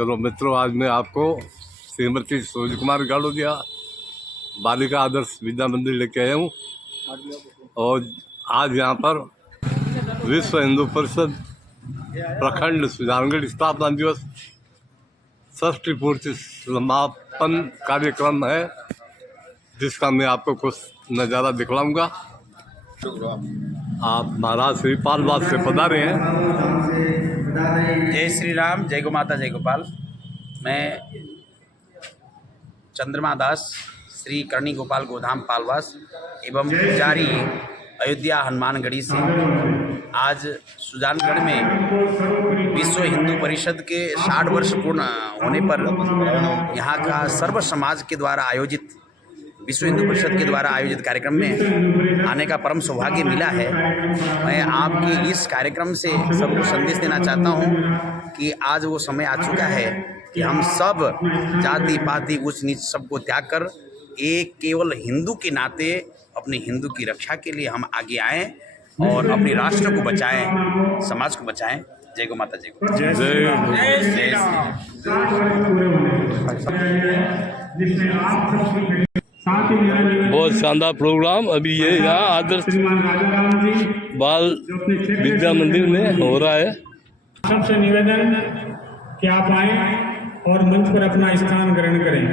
चलो मित्रों, आज मैं आपको श्रीमती सूरज कुमार गाड़ोदिया बालिका आदर्श विद्या मंदिर लेके आया हूँ। और आज यहाँ पर विश्व हिंदू परिषद प्रखंड सुजानगढ़ स्थापना दिवस षष्ठी पूर्ति समापन कार्यक्रम है, जिसका मैं आपको कुछ नज़ारा दिखलाऊंगा। आप महाराज श्रीपाल वास से पधारे हैं। जय श्री राम, जय गो माता, जय गोपाल। मैं चंद्रमा दास श्री करणी गोपाल गोधाम पालवास एवं पुजारी अयोध्या हनुमानगढ़ी से आज सुजानगढ़ में विश्व हिंदू परिषद के 60 वर्ष पूर्ण होने पर यहाँ का सर्व समाज के द्वारा आयोजित विश्व हिंदू परिषद के द्वारा आयोजित कार्यक्रम में आने का परम सौभाग्य मिला है। मैं आपके इस कार्यक्रम से सबको संदेश देना चाहता हूँ कि आज वो समय आ चुका है कि हम सब जाति पाति ऊंच नीच सबको त्याग कर एक केवल हिंदू के नाते अपने हिंदू की रक्षा के लिए हम आगे आएँ और अपने राष्ट्र को बचाएं, समाज को बचाएं। जय गो माता, जय गो जय जय। बहुत शानदार प्रोग्राम अभी ये यहाँ आदर्श बाल विद्या मंदिर में हो रहा है। सबसे निवेदन कि आप आए और मंच पर अपना स्थान ग्रहण करें।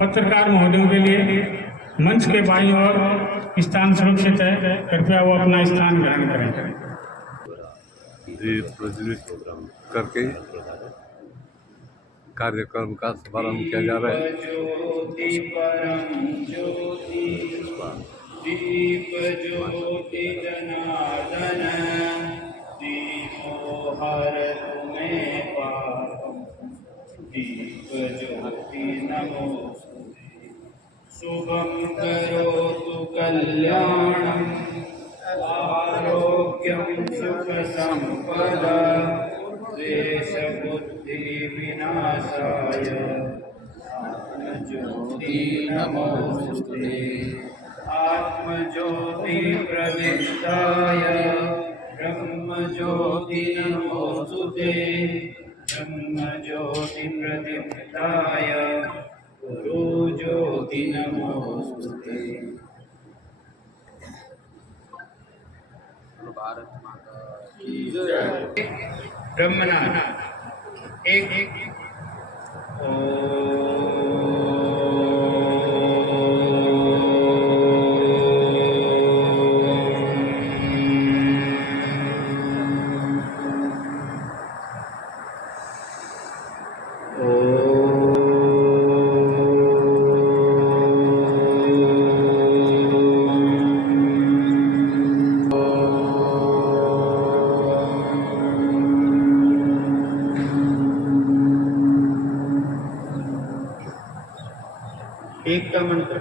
पत्रकार महोदयों के लिए मंच के बाईं ओर स्थान सुरक्षित है, कृपया वो अपना स्थान ग्रहण करें। दीप प्रज्वलित करके कार्यक्रम का शुभारंभ किया जा रहा है। दीप ज्योति जनार्दन, दीपो हरतु मे पापम्, दीप ज्योति नमोस्तुते। शुभं करोतु कल्याणं, आरोग्यं सुख संपदा, द्वेष बुद्धि विनाशाय आत्मज्योति नमोस्तुते। आत्मज्योति प्रदीप्ताय ब्रह्मज्योति नमोस्तुते। ब्रह्मज्योति प्रदीप्ताय गुरुज्योति नमोस्तुते। भारत माता की जय। ब्रह्मनाथ एक एक का मंत्र।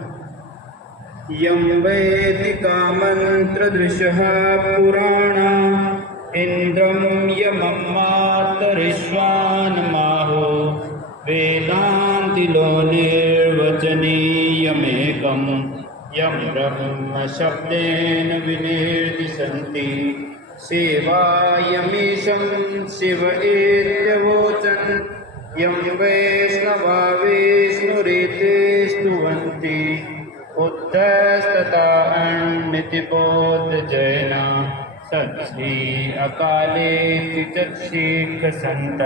यं वैदिका मंत्रदृशः पुराणा, इंद्रं यमं मातरिश्वानमाहो, वेदान्तिलो निर्वचनीयमेकं, यं ब्रह्म शब्देन विनिर्दिशन्ति। सेवायमीशं शिव इत्यवोचन्, यं वैष्णवा विष्णुरिति स्तुवन्ति। उद्धस्तता अन्मिति बौद्ध जैना, सत् श्री अकालेति चक्षिक संत।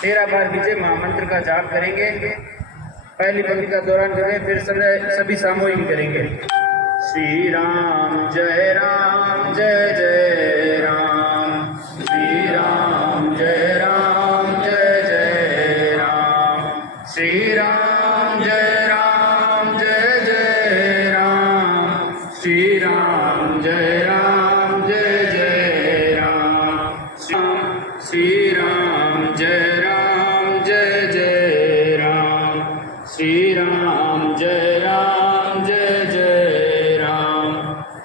13 बार विजय महामंत्र का जाप करेंगे। पहली पंक्ति का दौरान करें, फिर सभी सामूहिक करेंगे। श्री राम जय जय राम, श्री राम जय जय राम, श्री राम जय जय राम, श्री राम जय जय राम, श्री राम जय जय राम, श्री राम जय जय राम,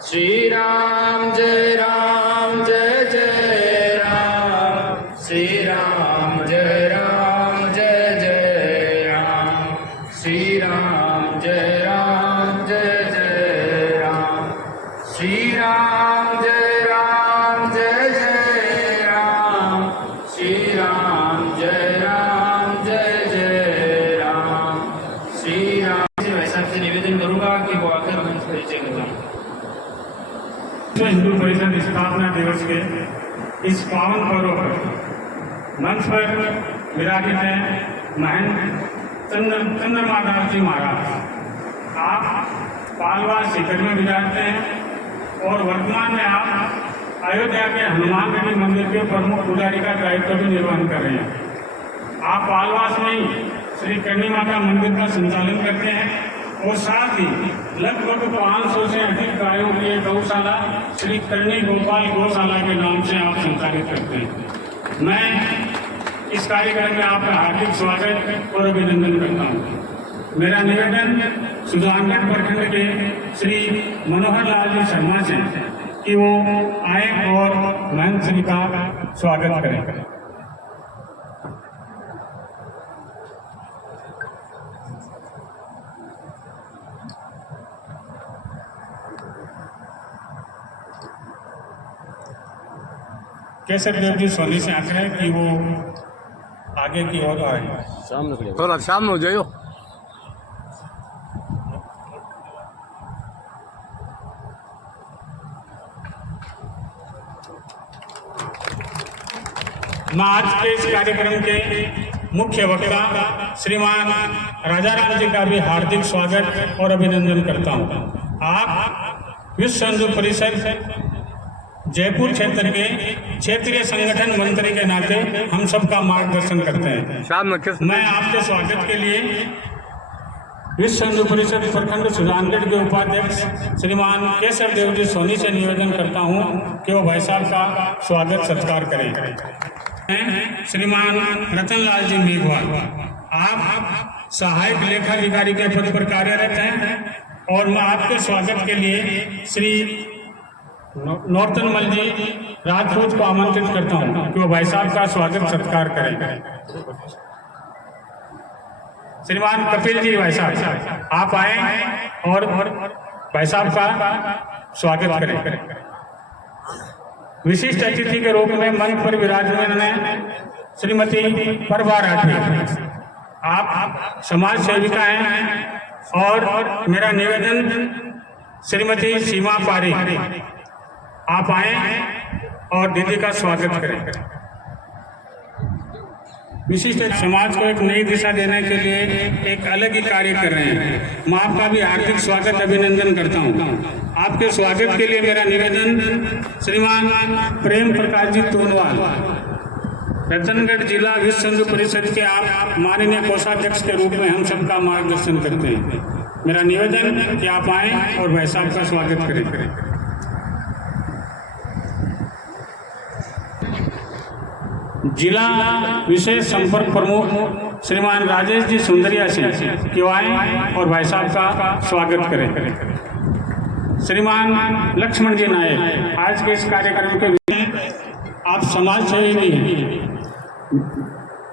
श्री राम जय राम, श्री राम जय जय राम, श्री राम जय जय राम, श्री राम जय जय राम, श्री राम जय राम, श्री राम। वैसा से निवेदन करूंगा कि वो आकर मंच परिचय करें। हिंदू परिषद स्थापना दिवस के इस पावन पर्व पर मंच पर विराजित हैं महंत चंद्रमादास जी महाराज। आप पालवा सीकर में विराजते हैं और वर्तमान में आप अयोध्या के हनुमानगढ़ी मंदिर के प्रमुख पुजारी का दायित्व भी निर्वहन कर रहे हैं। आप पालवास में ही श्री करणी माता मंदिर का संचालन करते हैं और साथ ही लगभग 500 से अधिक गायों की एक गौशाला श्री करणी गोपाल गौशाला के नाम से आप संचालित करते हैं। मैं इस कार्यक्रम में आपका हार्दिक स्वागत और अभिनंदन करता हूँ। मेरा निवेदन सुजानगढ़ प्रखंड के श्री मनोहर लाल जी शर्मा से कि वो आए और महंत श्री का स्वागत करें। केसर देव जी सोनी से आग्रह है कि वो आगे की ओर आए। थोड़ा सामने हो जाइयो। मैं आज के इस कार्यक्रम के मुख्य वक्ता श्रीमान राजाराम जी का भी हार्दिक स्वागत और अभिनंदन करता हूं। आप विश्व हिंदू परिषद जयपुर क्षेत्र के क्षेत्रीय संगठन मंत्री के नाते हम सबका मार्गदर्शन करते हैं। मैं आपके स्वागत के लिए विश्व हिंदू परिषद प्रखंड सुजानगढ़ के उपाध्यक्ष श्रीमान केसर देव जी सोनी से निवेदन करता हूं कि वो भाई साहब का स्वागत सत्कार करें। श्रीमान रतनलाल जी मेघवाल, आप सहायक लेखाधिकारी के पद पर कार्यरत हैं और मैं आपके स्वागत के लिए श्री नौतनमल जी राजपूत को आमंत्रित करता हूं कि वो भाई साहब का स्वागत सत्कार करें। श्रीमान कपिल जी भाई साहब, आप आए और भाई साहब का स्वागत करें। विशिष्ट अतिथि के रूप में मंच पर विराजमान है श्रीमती प्रभा राठी। आप समाज सेविका हैं और मेरा निवेदन श्रीमती सीमा पारी, आप आए और दीदी का स्वागत करें। विशिष्ट समाज को एक नई दिशा देने के लिए एक अलग ही कार्य कर रहे हैं। मैं आपका भी हार्दिक स्वागत अभिनंदन करता हूं। आपके स्वागत के लिए मेरा निवेदन श्रीमान प्रेम प्रकाश जी तोनवाल, रतनगढ़ जिला विश्व हिंदू परिषद के आप माननीय कोषाध्यक्ष के रूप में हम सबका मार्गदर्शन करते हैं। मेरा निवेदन कि आप आए और भाई साहब का स्वागत करें। जिला विशेष संपर्क प्रमुख श्रीमान राजेश जी सुंदरिया सिंह कि आए और भाई साहब का स्वागत करें। श्रीमान लक्ष्मण जी नायक, आज के इस कार्यक्रम के आप समाज सेवी भी हैं।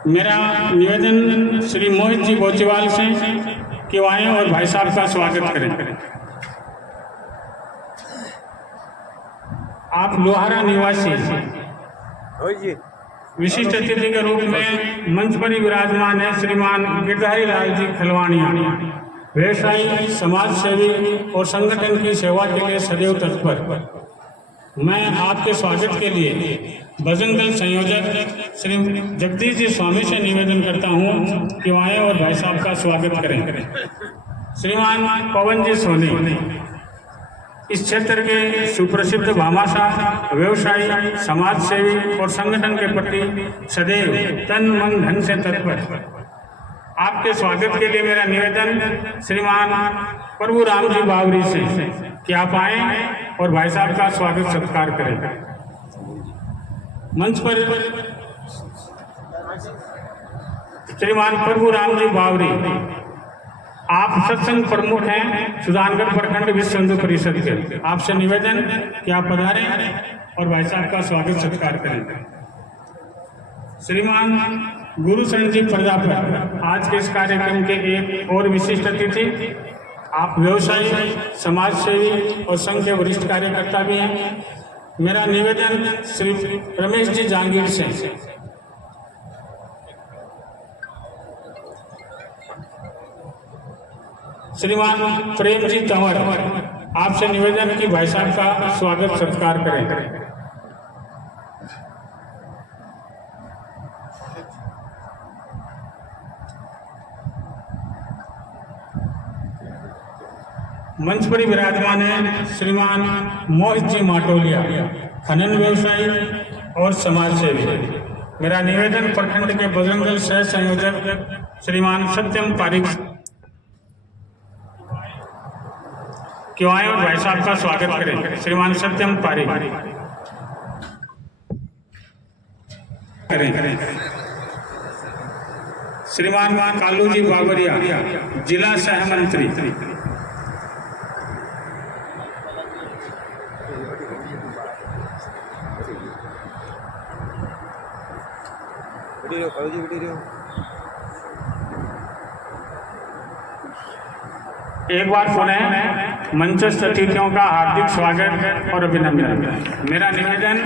मेरा निवेदन श्री मोहित जी बोचीवाल से कि आए और भाई साहब का स्वागत करें। आप लोहारा निवासी विशिष्ट अतिथि के रूप में मंच पर ही विराजमान है श्रीमान गिरधारी लाल जी खलवानिया, व्यवसायी, समाज सेवी और संगठन की सेवा के लिए सदैव तत्पर। मैं आपके स्वागत के लिए भजन दल संयोजक श्री जगदीश जी स्वामी से निवेदन करता हूं कि आए और भाई साहब का स्वागत करें। श्रीमान पवन जी सोनी, इस क्षेत्र के सुप्रसिद्ध भामाशाह, व्यवसायी, समाज सेवी और संगठन के प्रति सदैव तन मन धन से तत्पर। आपके स्वागत के लिए मेरा निवेदन श्रीमान प्रभु राम जी बावरी से कि आप आए और भाई साहब का स्वागत सत्कार करें। मंच पर श्रीमान प्रभु राम जी बावरी, आप सत्संग प्रमुख हैं सुजानगढ़ प्रखंड विश्व हिंदू परिषद के। आपसे निवेदन कि आप पधारें और भाई साहब का स्वागत सत्कार करें। श्रीमान गुरु संजीव प्रजापति आज के इस कार्यक्रम के एक और विशिष्ट अतिथि। आप व्यवसायी, समाज सेवी और संघ के वरिष्ठ कार्यकर्ता भी हैं। मेरा निवेदन श्री रमेश जी जहांगीर से, श्रीमान प्रेम जी तंवर, आपसे निवेदन कि भाई साहब का स्वागत सत्कार करें। मंच पर विराजमान है श्रीमान मोहित जी माटोलिया, खनन व्यवसायी और समाज सेवी। मेरा निवेदन प्रखंड के बजरंग दल सह संयोजक श्रीमान सत्यम पारिक क्यों आए और भाई साहब का स्वागत करें। श्रीमान सत्यम पारिक करें। श्रीमान कालू जी बाबरिया, जिला सह मंत्री। एक बार पुनः मंचस्थ अतिथियों का हार्दिक स्वागत और अभिनंदन। मेरा निवेदन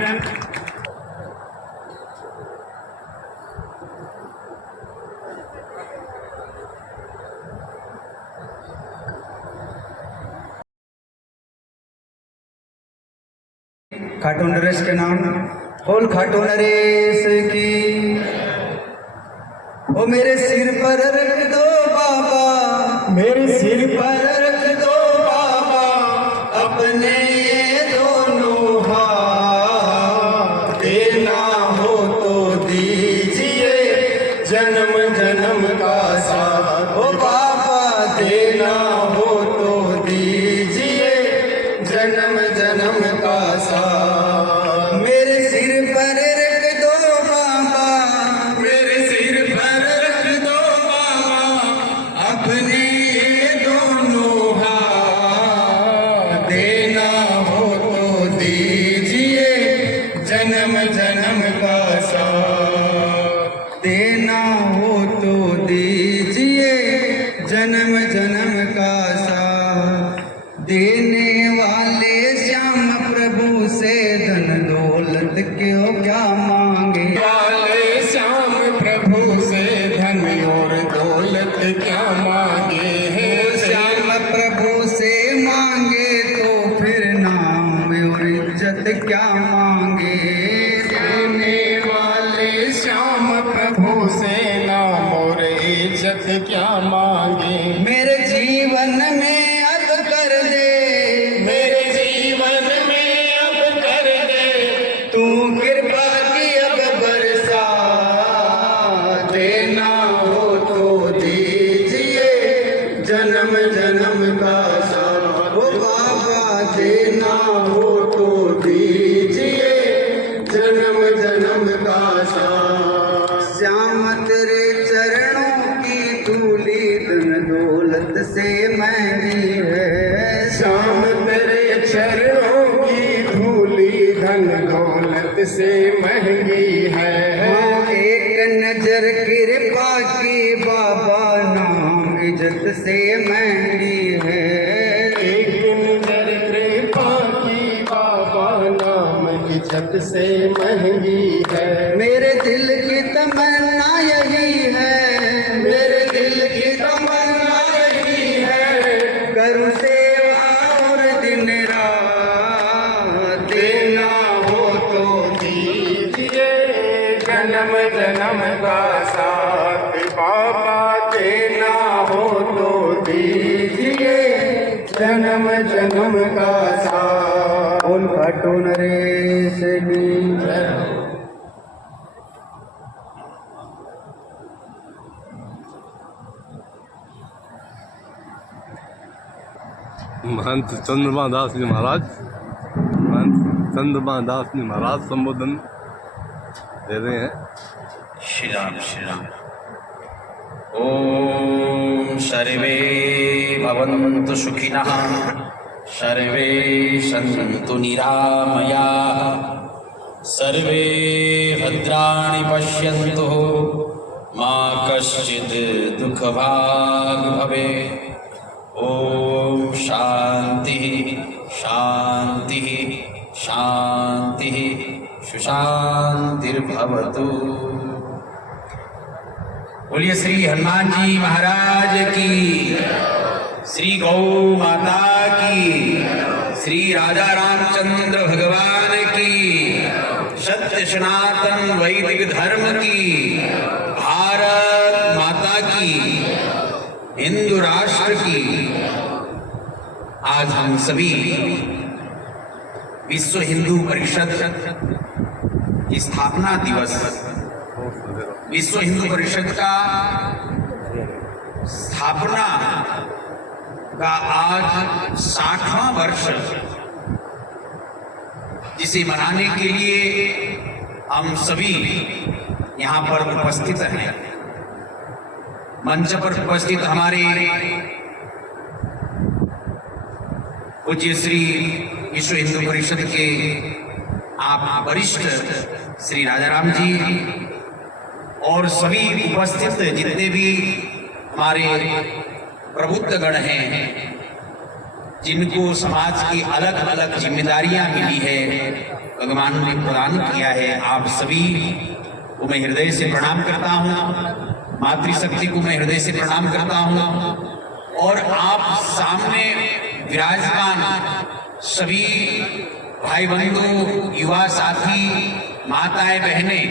खाटू नरेश के नाम। बोल खाटू नरेश की। ओ मेरे सिर पर रख दो बाबा, मेरे सिर पर रख दो बाबा अपने ये दोनों हाथ। देना हो तो दीजिए जन्म जन्म का साथ। ओ बाबा देना हो तो दीजिए जन्म जन्म का साथ। मेरे सिर पर रख दो बाबा, मेरे सिर पर रख दो बाबा अपने ये दोनों हाथ। देना हो तो दीजिए जन्म जन्म का साथ। देना हो तो दीजिए जन्म जन्म का साथ। देने वाले श्याम प्रभु से धन दौलत क्यों क्या मांगे। वाले श्याम प्रभु से धन और दौलत क्या मांगे है। श्याम प्रभु से मांगे तो फिर नाम और इज्जत क्या मांगे। देने वाले श्याम प्रभु से नाम और इज्जत क्या मांगे। मेरे जीवन में अब कर दे, मेरे जीवन में अब कर दे तू कृपा की अब बरसा। देना हो तो दीजिए जन्म जन्म का साथ। ओ बाबा देना हो तो दीजिए जन्म जन्म का साथ। श्याम तेरे चरणों की धूली धन दौलत से महंगी है। श्याम तेरे चरणों की धूली धन दौलत से महंगी है। एक नजर कृपा की बाबा नाम इज्जत से महंगी है। एक नजर कृपा की बाबा नाम इज्जत से महंगी है। मेरे दिल की तमन्ना यही है, मेरे दिल की तमन्ना यही है करूं सेवा और दिन रात। देना हो तो दीजिए जन्म जन्म का साथ। बाबा देना हो तो दीजिए जन्म जन्म का साथ। बोल खाटू नरेश की। महंत चंद्रमा दास जी महाराज, महंत चंद्रमा दास जी महाराज संबोधन दे रहे हैं। श्री राम श्री राम। ओम सर्वे भवन्तु सुखिनः, सर्वे सन्तु निरामयाः, सर्वे भद्राणि पश्यन्तु मा कश्चित् दुःखभाग् भवेत्। ओम शांति शांति शांति सुशांतिर्भवतु। बोलिए श्री हनुमान जी महाराज की, श्री गौ माता की, श्री राजा रामचंद्र भगवान की, सत्य सनातन वैदिक धर्म की, भारत माता की, हिंदू राष्ट्र की। आज हम सभी विश्व हिंदू परिषद की स्थापना दिवस, विश्व हिंदू परिषद का स्थापना का आज 60वां वर्ष, जिसे मनाने के लिए हम सभी यहाँ पर उपस्थित हैं। मंच पर उपस्थित हमारे पूज्य श्री विश्व हिंदू परिषद के आप वरिष्ठ श्री राजाराम जी और सभी उपस्थित जितने भी हमारे प्रबुद्धगण हैं, जिनको समाज की अलग अलग जिम्मेदारियां मिली है, भगवान ने प्रदान किया है, आप सभी को मैं हृदय से प्रणाम करता हूं। मातृशक्ति को मैं हृदय से प्रणाम करता हूं। और आप सामने विराजमान सभी भाई बंधु, युवा साथी, माताएं बहनें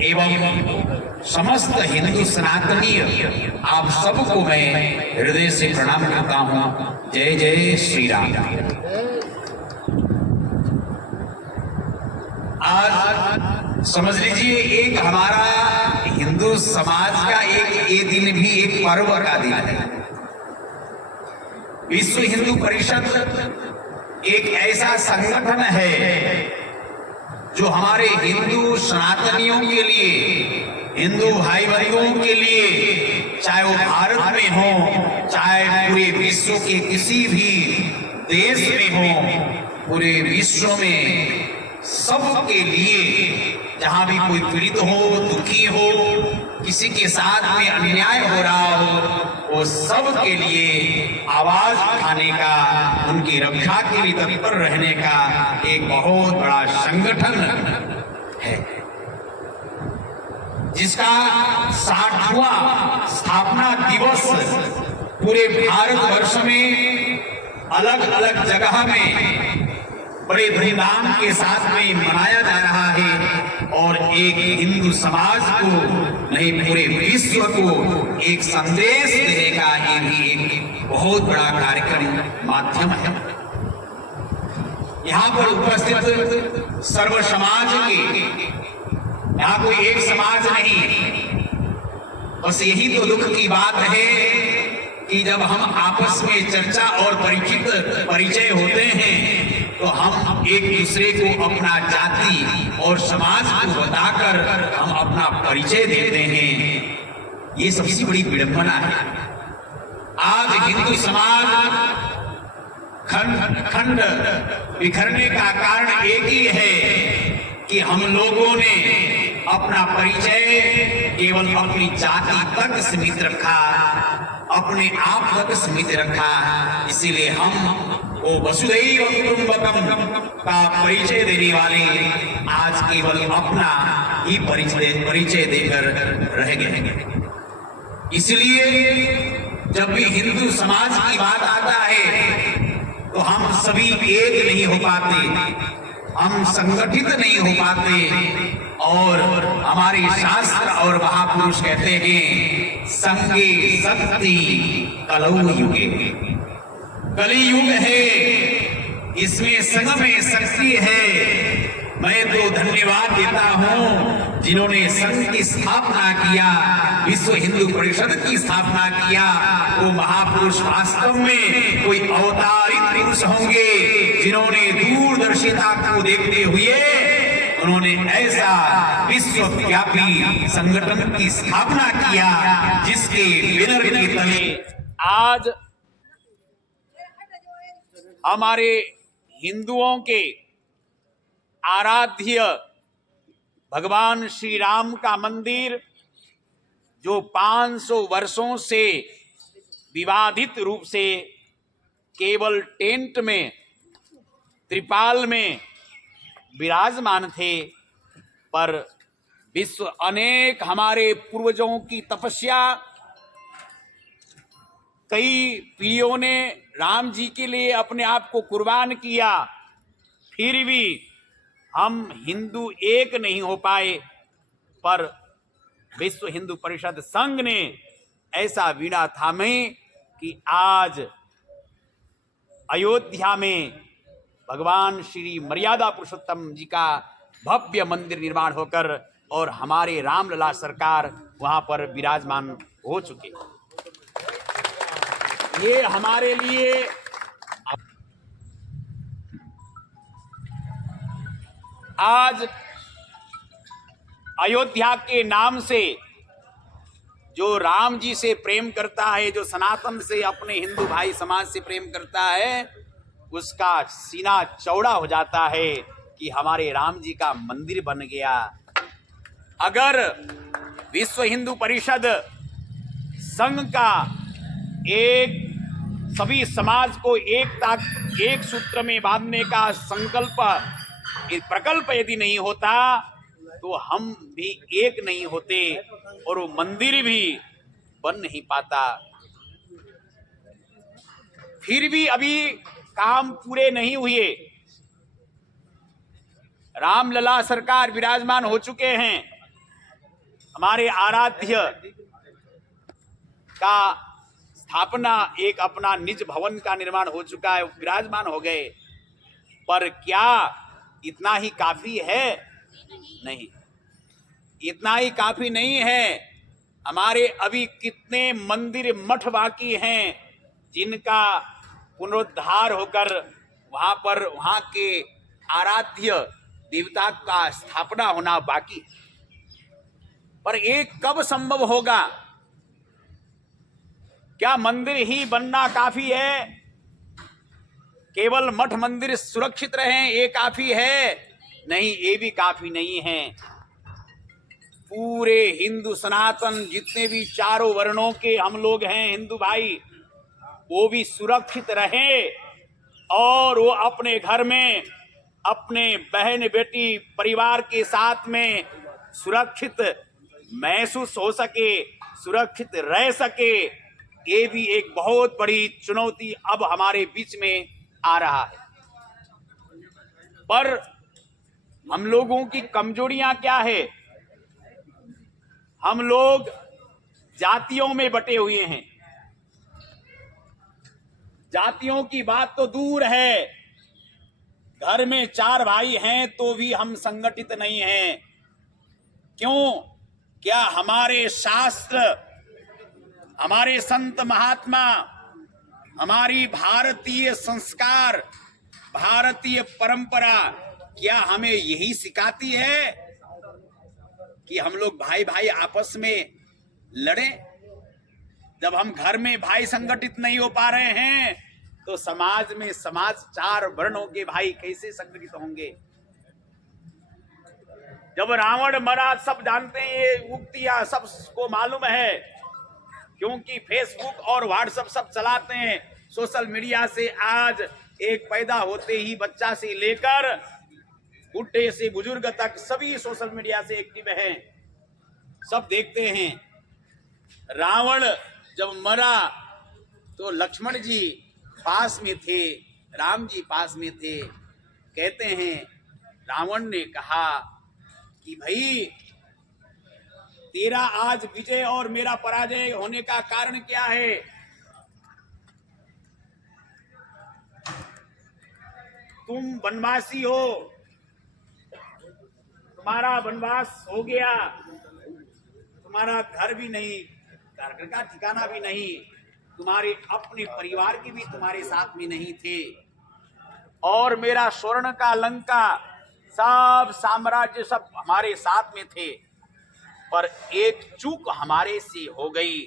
एवं समस्त हिंदू सनातनीय, आप सबको मैं हृदय से प्रणाम करता हूं। जय जय श्री राम। आज समझ लीजिए एक हमारा हिंदू समाज का ये दिन भी एक पर्व का दिन है। विश्व हिंदू परिषद एक ऐसा संगठन है जो हमारे हिंदू सनातनियों के लिए, हिंदू भाई बंधुओं के लिए, चाहे वो भारत में हो, चाहे पूरे विश्व के किसी भी देश में हो, पूरे विश्व में सबके लिए, जहां भी कोई पीड़ित हो, दुखी हो, किसी के साथ में अन्याय हो रहा हो, वो सब के लिए आवाज उठाने का, उनकी रक्षा के लिए तत्पर रहने का एक बहुत बड़ा संगठन है, जिसका 60वां स्थापना दिवस पूरे भारतवर्ष में अलग अलग जगह में बड़े धूमधाम के साथ में मनाया जा रहा है। और एक हिंदू समाज को नहीं, पूरे विश्व को एक संदेश देने का ये भी एक बहुत बड़ा कार्यक्रम माध्यम है। यहाँ पर उपस्थित सर्व समाज के, यहाँ कोई एक समाज नहीं, बस यही तो दुख की बात है कि जब हम आपस में चर्चा और परिचय होते हैं तो हम एक दूसरे को अपना जाति और समाज को बताकर हम अपना परिचय देते हैं। ये सबसे बड़ी विडंबना है। आज हिंदू समाज खंड बिखरने का कारण एक ही है कि हम लोगों ने अपना परिचय केवल अपनी जाति तक सीमित रखा, अपने आप तक सीमित रखा। इसीलिए हम वो वसुधैव कुटुंबकम का परिचय देने वाले आज केवल अपना ही परिचय देकर रह गए। इसलिए जब भी हिंदू समाज की बात आता है तो हम सभी एक नहीं हो पाते, हम संगठित नहीं हो पाते। और हमारे शास्त्र और महापुरुष कहते हैं, संगे शक्ति कलौ युगे। कली युग है, इसमें संग में शक्ति है। मैं तो धन्यवाद देता हूं जिन्होंने संघ की स्थापना किया, विश्व हिंदू परिषद की स्थापना किया। वो महापुरुष वास्तव में कोई अवतारित पुरुष होंगे जिन्होंने दूरदर्शिता को देखते हुए उन्होंने ऐसा विश्वव्यापी संगठन की स्थापना किया जिसके बैनर के तले आज हमारे हिंदुओं के आराध्य भगवान श्री राम का मंदिर जो 500 वर्षों से विवादित रूप से केवल टेंट में, त्रिपाल में विराजमान थे, पर विश्व अनेक हमारे पूर्वजों की तपस्या, कई पीढ़ियों ने राम जी के लिए अपने आप को कुर्बान किया, फिर भी हम हिंदू एक नहीं हो पाए। पर विश्व हिंदू परिषद संघ ने ऐसा बीड़ा थामे कि आज अयोध्या में भगवान श्री मर्यादा पुरुषोत्तम जी का भव्य मंदिर निर्माण होकर और हमारे रामलला सरकार वहां पर विराजमान हो चुके। ये हमारे लिए आज अयोध्या के नाम से जो राम जी से प्रेम करता है, जो सनातन से, अपने हिंदू भाई समाज से प्रेम करता है, उसका सीना चौड़ा हो जाता है कि हमारे राम जी का मंदिर बन गया। अगर विश्व हिंदू परिषद संघ का एक सभी समाज को एक सूत्र में बांधने का संकल्प, प्रकल्प यदि नहीं होता तो हम भी एक नहीं होते और वो मंदिर भी बन नहीं पाता। फिर भी अभी काम पूरे नहीं हुए। रामलला सरकार विराजमान हो चुके हैं। हमारे आराध्य का स्थापना, एक अपना निज भवन का निर्माण हो चुका है, विराजमान हो गए। पर क्या इतना ही काफी है? नहीं, इतना ही काफी नहीं है। हमारे अभी कितने मंदिर मठ बाकी हैं जिनका पुनरुद्धार होकर वहां के आराध्य देवता का स्थापना होना बाकी है। पर एक कब संभव होगा? क्या मंदिर ही बनना काफी है? केवल मठ मंदिर सुरक्षित रहें ये काफी है? नहीं, ये भी काफी नहीं है। पूरे हिंदू सनातन जितने भी चारों वर्णों के हम लोग हैं हिंदू भाई, वो भी सुरक्षित रहे और वो अपने घर में अपने बहन बेटी परिवार के साथ में सुरक्षित महसूस हो सके, सुरक्षित रह सके। ये भी एक बहुत बड़ी चुनौती अब हमारे बीच में आ रहा है। पर हम लोगों की कमजोरियां क्या है? हम लोग जातियों में बटे हुए हैं। जातियों की बात तो दूर है, घर में 4 भाई हैं तो भी हम संगठित नहीं हैं। क्यों? क्या हमारे शास्त्र, हमारे संत महात्मा, हमारी भारतीय संस्कार, भारतीय परंपरा क्या हमें यही सिखाती है कि हम लोग भाई भाई आपस में लड़ें? जब हम घर में भाई संगठित नहीं हो पा रहे हैं तो समाज में 4 वर्णों के भाई कैसे संगठित होंगे? जब रावण मरा, सब जानते हैं, ये उक्तियां सबको मालूम है, क्योंकि फेसबुक और व्हाट्सएप सब चलाते हैं। सोशल मीडिया से आज एक पैदा होते ही बच्चा से लेकर बुढ़े से बुजुर्ग तक सभी सोशल मीडिया से एक्टिव हैं, सब देखते हैं। रावण जब मरा तो लक्ष्मण जी पास में थे, राम जी पास में थे। कहते हैं रावण ने कहा कि भाई तेरा आज विजय और मेरा पराजय होने का कारण क्या है? तुम वनवासी हो, तुम्हारा वनवास हो गया, तुम्हारा घर भी नहीं, घर का ठिकाना भी नहीं, तुम्हारे अपने परिवार के भी तुम्हारे साथ में नहीं थे, और मेरा स्वर्ण का लंका सब साम्राज्य सब हमारे साथ में थे। पर एक चूक हमारे से हो गई,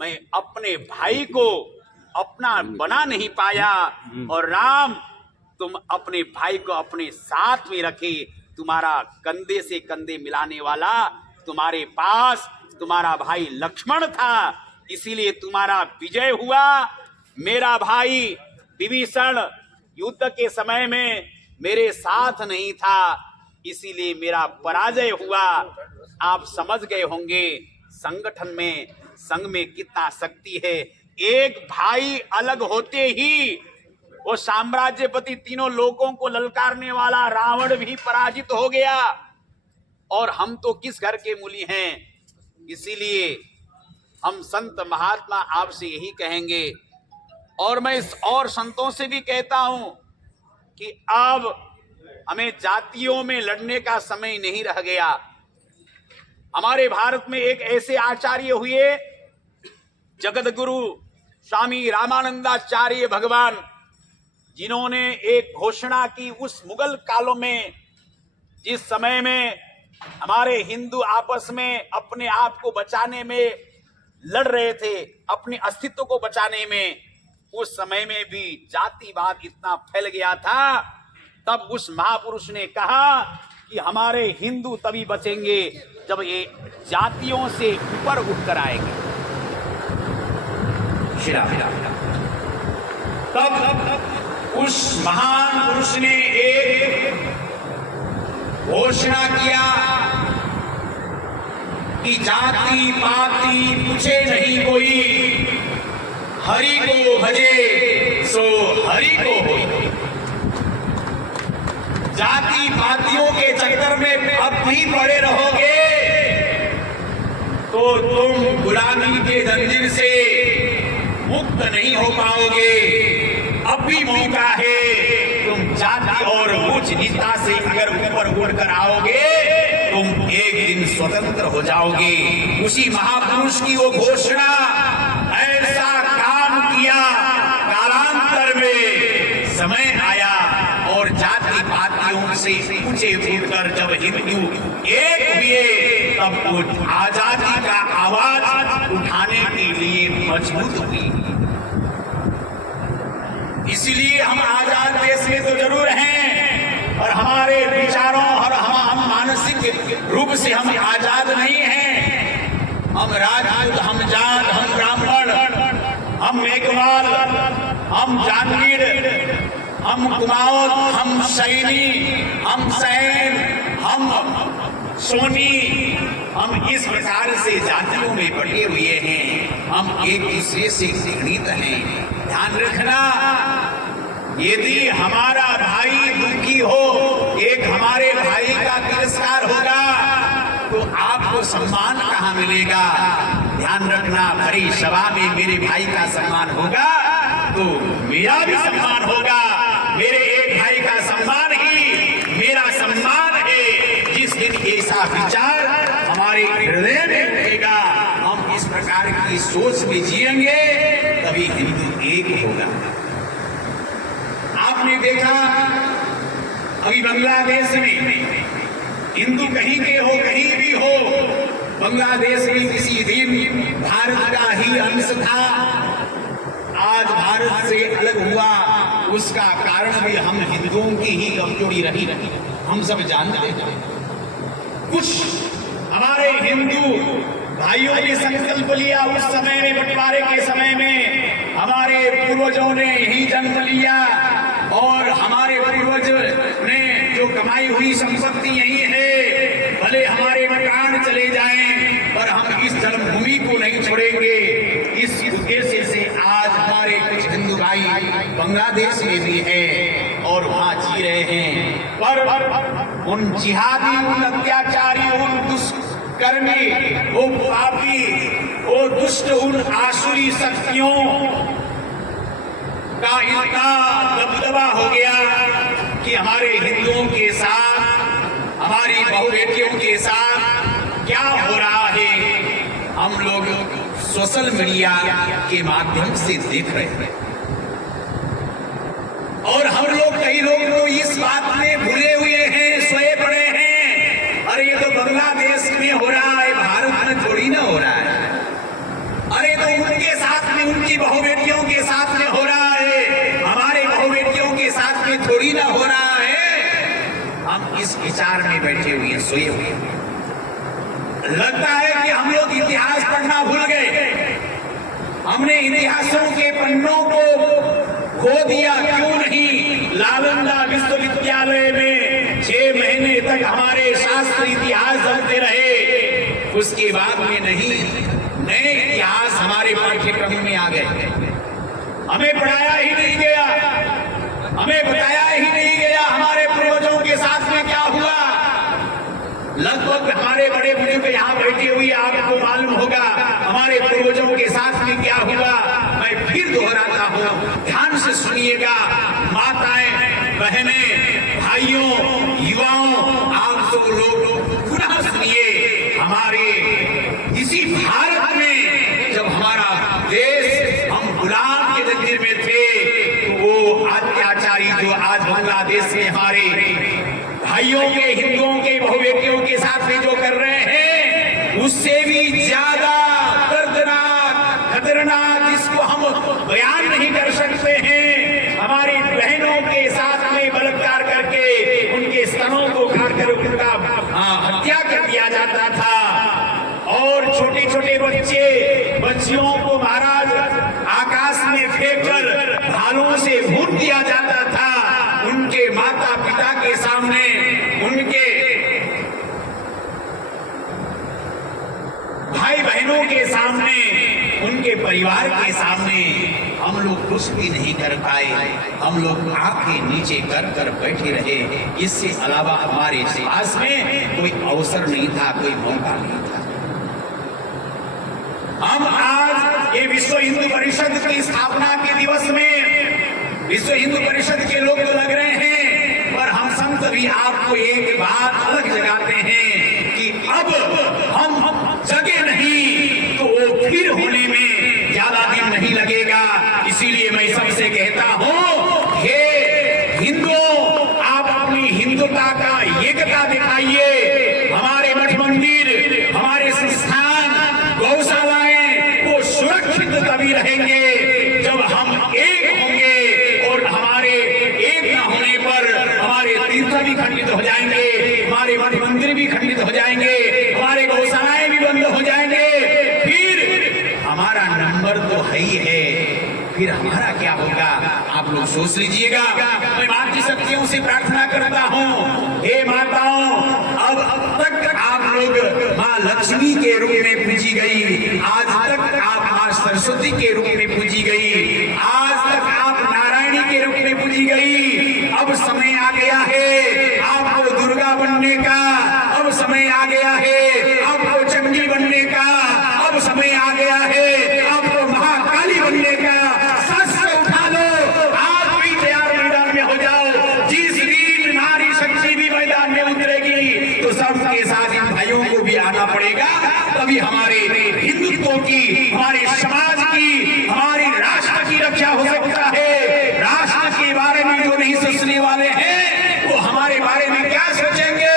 मैं अपने भाई को अपना बना नहीं पाया। और राम, तुम अपने भाई को अपने साथ में रखे, तुम्हारा कंधे से कंधे मिलाने वाला तुम्हारे पास तुम्हारा भाई लक्ष्मण था, इसीलिए तुम्हारा विजय हुआ। मेरा भाई विभीषण युद्ध के समय में मेरे साथ नहीं था, इसीलिए मेरा पराजय हुआ। आप समझ गए होंगे संगठन में, संघ में कितना शक्ति है। एक भाई अलग होते ही वो साम्राज्यपति, तीनों लोगों को ललकारने वाला रावण भी पराजित हो गया। और हम तो किस घर के मूली हैं। इसीलिए हम संत महात्मा आपसे यही कहेंगे, और मैं और संतों से भी कहता हूं कि अब हमें जातियों में लड़ने का समय नहीं रह गया। हमारे भारत में एक ऐसे आचार्य हुए, जगत गुरु स्वामी रामानंदाचार्य भगवान, जिन्होंने एक घोषणा की उस मुगल कालों में, जिस समय में हमारे हिंदू आपस में अपने आप को बचाने में लड़ रहे थे, अपने अस्तित्व को बचाने में, उस समय में भी जातिवाद इतना फैल गया था। तब उस महापुरुष ने कहा कि हमारे हिंदू तभी बचेंगे जब ये जातियों से ऊपर उठकर आएंगे। तब उस महान पुरुष ने एक घोषणा किया कि जाति पाति पूछे नहीं कोई, हरि को भजे सो हरि को होई। जाति पातियों के चक्कर में अब भी पड़े रहोगे तो तुम गुलामी के जंजीर से मुक्त नहीं हो पाओगे। अब भी मौका है, तुम जाति और उच्च नीचता से अगर ऊपर उड़कर आओगे, तुम एक दिन स्वतंत्र हो जाओगे। उसी महापुरुष की वो घोषणा, ऐसा काम किया, कालांतर में समय आया और जाति पातियों से ऊंचे उठकर जब हिंदू एक हुए, तब वो आजादी का आवाज उठाने के लिए मजबूत हुई। इसीलिए हम आजाद देश में तो जरूर हैं, और हमारे विचारों और हम मानसिक रूप से हम आजाद नहीं हैं। हम राजपूत, हम जाट, हम ब्राह्मण, हम मेघवाल, हम जागीर, हम कुमाऊं, हम सैनी, हम सैन, हम सोनी, हम इस प्रकार से जातियों में बटे हुए हैं। हम एक दूसरे से घृणित हैं। ध्यान रखना, यदि हमारा भाई दुखी हो, एक हमारे भाई का तिरस्कार होगा, तो आपको सम्मान कहाँ मिलेगा। ध्यान रखना, भरी सभा में मेरे भाई का सम्मान होगा तो मेरा भी सम्मान होगा। मेरे एक भाई का सम्मान ही मेरा सम्मान है। जिस दिन ऐसा विचार हमारे हृदय में रहेगा, हम इस प्रकार की सोच में जिएंगे, तभी हिंदू एक होगा। आपने देखा अभी बांग्लादेश में, हिंदू कहीं के हो, कहीं भी हो, बांग्लादेश में किसी दिन भारत का ही अंश था, आज भारत से अलग हुआ। उसका कारण भी हम हिंदुओं की ही कमजोरी रही। हम सब जानते हैं। कुछ हमारे हिंदू भाइयों ने संकल्प लिया उस समय में, बंटवारे के समय में, हमारे पूर्वजों ने यही जन्म लिया और हमारे पूर्वज ने जो कमाई हुई संपत्ति यही है। भले हमारे मकान चले जाएं, पर हम इस जन्मभूमि को नहीं छोड़ेंगे। इस उद्देश्य से आज हमारे कुछ हिंदू भाई बांग्लादेश में भी हैं और वहां जी रहे हैं। पर उन जिहादी, उन अत्याचारी, उन दुष्कर्मी, वो पापी, वो दुष्ट, उन आसुरी शक्तियों का इतना दबदबा हो गया कि हमारे हिंदुओं के साथ, हमारी बहु बेटियों के साथ क्या हो रहा है, हम लोग सोशल मीडिया के माध्यम से देख रहे हैं। और हम लोग, कई लोग तो इस बात में भूले हुए हैं, सोए पड़े हैं, अरे ये तो बांग्लादेश में हो रहा है, भारत में थोड़ी ना हो रहा है। अरे तो उनके साथ में, उनकी बहु बेटियों के साथ में हो रहा है, हमारे बहु बेटियों के साथ में थोड़ी ना हो रहा है। हम इस विचार में बैठे हुए, सोए हुए हैं। लगता है कि हम लोग इतिहास पढ़ना भूल गए। हमने इतिहासों के पन्नों को खो दिया। क्यों नहीं? नालंदा विश्वविद्यालय में 6 महीने तक हमारे शास्त्र इतिहास चलते रहे, उसके बाद में नहीं, नए इतिहास हमारे पाठ्यक्रम में आ गए। हमें पढ़ाया ही नहीं गया, हमें बताया ही नहीं गया हमारे पूर्वजों के साथ में क्या हुआ। लगभग हमारे बड़े बुजुर्ग यहाँ बैठे हुए आपको मालूम होगा हमारे पूर्वजों के साथ में क्या हुआ। मैं फिर दोहराता हूँ, ध्यान से सुनिएगा। माताएं, बहनें, भाइयों, युवाओं, आप सब लोग पुनः सुनिए। हमारे इसी भारत में जब हमारा देश हम गुलाम के जंजीर में थे, तो वो अत्याचारी जो आज बांग्लादेश में हमारे भाइयों के, हिंदुओं के, बहुव्यक्तियों के साथ में जो कर रहे हैं, उससे भी ज्यादा दर्दनाक, खतरनाक, जिसको हम बयान नहीं कर सकते हैं, हमारी बहनों के साथ में बलात्कार करके उनके स्तनों को काटकर उनका हत्या कर दिया जाता था। और छोटे छोटे बच्चियों को महाराज आकाश में फेंककर भालों से भून दिया जाता था। उनके माता पिता के सामने, उनके भाई बहनों के सामने, उनके परिवार के सामने हम लोग कुछ भी नहीं कर पाए। हम लोग आंखें नीचे कर कर बैठे रहे। इससे अलावा हमारे पास में कोई अवसर नहीं था, कोई मौका नहीं था। हम आज ये विश्व हिंदू परिषद की स्थापना के दिवस में विश्व हिंदू परिषद के लोग तो लग रहे हैं, पर हम संत भी आपको एक बात अलग जगाते हैं कि अब हम जगे नहीं तो वो फिर होने में ज्यादा दिन नहीं लगेगा। इसीलिए मैं सबसे कहता हूं, हे हिंदुओं, आप अपनी हिंदुता का एकता दिखाइए। हमारे मठ मंदिर, हमारे संस्थान, गौशालाएं वो सुरक्षित तभी रहेंगे जब हम एक होंगे। और हमारे एक न होने पर हमारे तीर्थ भी खंडित हो जाएंगे, हमारे मठ मंदिर भी खंडित हो जाएंगे, हमारे गौशालाएं भी बंद हो जाएंगे। फिर हमारा नंबर तो है ही है, फिर हमारा क्या होगा आप लोग सोच लीजिएगा। मैं मातृ शक्तियों से प्रार्थना करता हूँ, हे माताओं, अब तक आप लोग माँ लक्ष्मी के रूप में पूजी गई, आज तक आप माँ सरस्वती के रूप में पूजी गई, आज तक आप नारायणी के रूप में पूजी गई। अब समय आ गया है आपको दुर्गा बनने का, अब समय आ गया है आपको चंडी बनने का, अब समय आ गया है आपको महाकाली बनने का। शस्त्र उठा लो, आप भी तैयार मैदान में हो जाओ। जिस दिन नारी शक्ति भी मैदान में उतरेगी तो सबके साथ इन भाइयों को भी आना पड़ेगा। तभी हमारे हिंदुत्व की, हमारे समाज की, हमारी राष्ट्र की रक्षा हो सकता है। राष्ट्र के बारे में जो नहीं सोचने वाले हैं वो हमारे बारे में क्या सोचेंगे?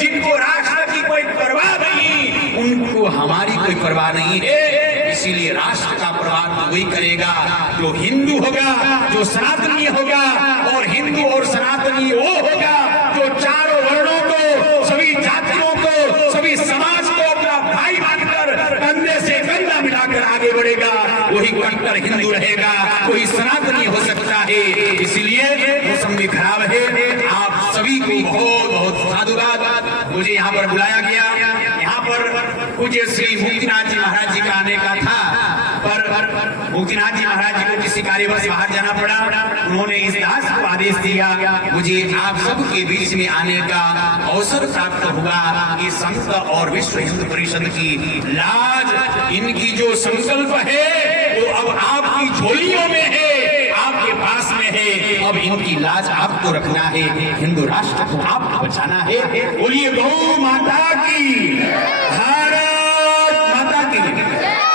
जिनको राष्ट्र की कोई परवाह नहीं, उनको हमारी कोई परवाह नहीं है। इसीलिए राष्ट्र का परवाह तो वही करेगा जो हिंदू होगा, जो सनातनी होगा। और हिंदू और सनातनी वो होगा जो चारों वर्णों को, सभी जातियों को, सभी समाज को अपना भाई मानकर कंधे से कंधा मिलाकर आगे बढ़ेगा। वही कट्टर हिंदू रहेगा, कोई सनातनी हो सकता है। इसलिए मौसम भी खराब है। आप सभी को बहुत बहुत साधुवाद। मुझे यहाँ पर बुलाया गया, यहाँ पर पूज्य श्री मुक्तिनाथ जी महाराज जी का आने का था, पर मुक्तिनाथ जी महाराज जी को किसी कार्यवश बाहर जाना पड़ा। उन्होंने इस दास को आदेश दिया, मुझे आप सबके बीच में आने का अवसर प्राप्त हुआ। कि संत और विश्व हिंदू परिषद की लाज, इनकी जो संकल्प है वो अब आपकी झोलियों में है, आपके पास में है। अब इनकी लाज आपको रखना है, हिंदू राष्ट्र को आपको बचाना है। बोलिए गौ माता की, भारत माता की,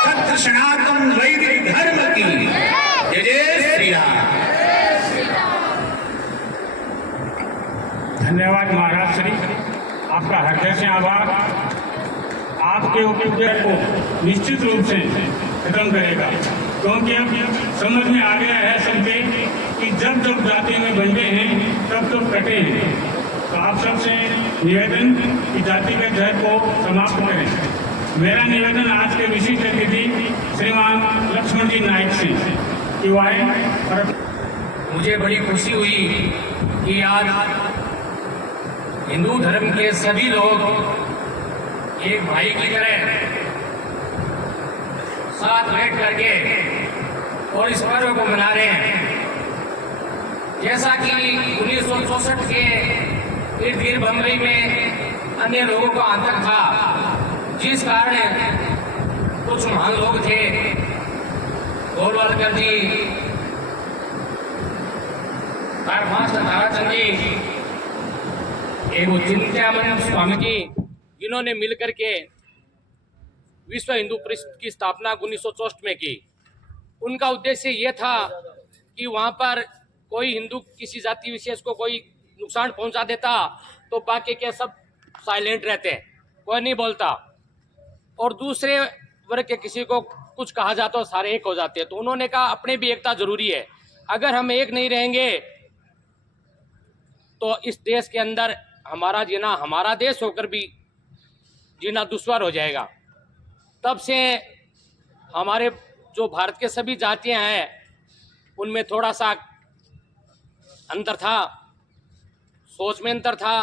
सत्य सनातन वैदिक धर्म की जय जय श्री राम। धन्यवाद महाराज श्री, आपका हृदय से आभार। आपके उपदेश को निश्चित रूप से खत्म करेगा, क्योंकि अब समझ में आ गया है सबके कि जब जब जाति में बंधे हैं तब तब कटे हैं। तो आप सबसे निवेदन कि जाति के जहर को समाप्त करें। मेरा निवेदन आज के विशिष्ट अतिथि श्रीमान लक्ष्मण जी नाइक से कि वह मुझे बड़ी खुशी हुई कि आज हिंदू धर्म के सभी लोग एक भाई की तरह साथ बैठ करके और इस पर्व को मना रहे हैं। जैसा कि 1964 के इर्द गिर्द बम्बई में अन्य लोगों का आतंक था, जिस कारण कुछ महान लोग थे, गोलवलकर जी, ताराचंद जी, एवं चिंतामणि स्वामी जी, जिन्होंने मिलकर के विश्व हिंदू परिषद की स्थापना 1964 में की। उनका उद्देश्य ये था कि वहाँ पर कोई हिंदू किसी जाति विशेष को कोई नुकसान पहुँचा देता तो बाकी के सब साइलेंट रहते, कोई नहीं बोलता, और दूसरे वर्ग के किसी को कुछ कहा जाता तो सारे एक हो जाते। तो उन्होंने कहा अपने भी एकता जरूरी है, अगर हम एक नहीं रहेंगे तो इस देश के अंदर हमारा जीना, हमारा देश होकर भी जीना दुश्वार हो जाएगा। तब से हमारे जो भारत के सभी जातियां हैं उनमें थोड़ा सा अंतर था, सोच में अंतर था,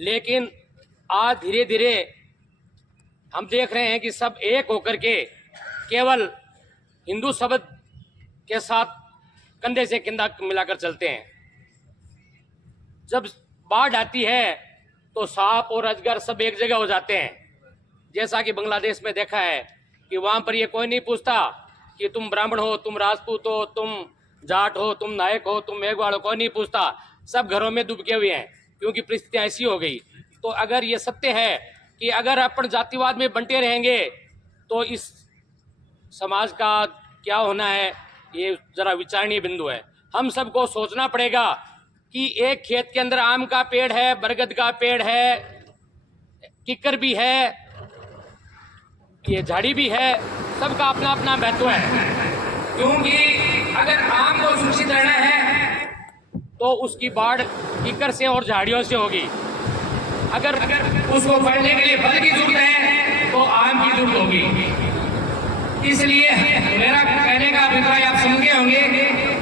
लेकिन आज धीरे धीरे हम देख रहे हैं कि सब एक होकर के केवल हिंदू शब्द के साथ कंधे से कंधा मिलाकर चलते हैं। जब बाढ़ आती है तो सांप और अजगर सब एक जगह हो जाते हैं। जैसा कि बांग्लादेश में देखा है कि वहाँ पर ये कोई नहीं पूछता कि तुम ब्राह्मण हो, तुम राजपूत हो, तुम जाट हो, तुम नायक हो, तुम मेघवाड़ हो, कोई नहीं पूछता। सब घरों में दुबके हुए हैं क्योंकि परिस्थितियाँ ऐसी हो गई। तो अगर ये सत्य है कि अगर अपन जातिवाद में बंटे रहेंगे तो इस समाज का क्या होना है, ये जरा विचारणीय बिंदु है। हम सबको सोचना पड़ेगा कि एक खेत के अंदर आम का पेड़ है, बरगद का पेड़ है, किक्कर भी है, ये झाड़ी भी है, सबका अपना अपना महत्व है। क्योंकि अगर आम को सुरक्षित रहना है तो उसकी बाढ़ किक्कर से और झाड़ियों से होगी। अगर उसको फलने के लिए फल की जरूरत है तो आम की जरूरत होगी। इसलिए मेरा कहने का अभिप्राय आप समझ गए होंगे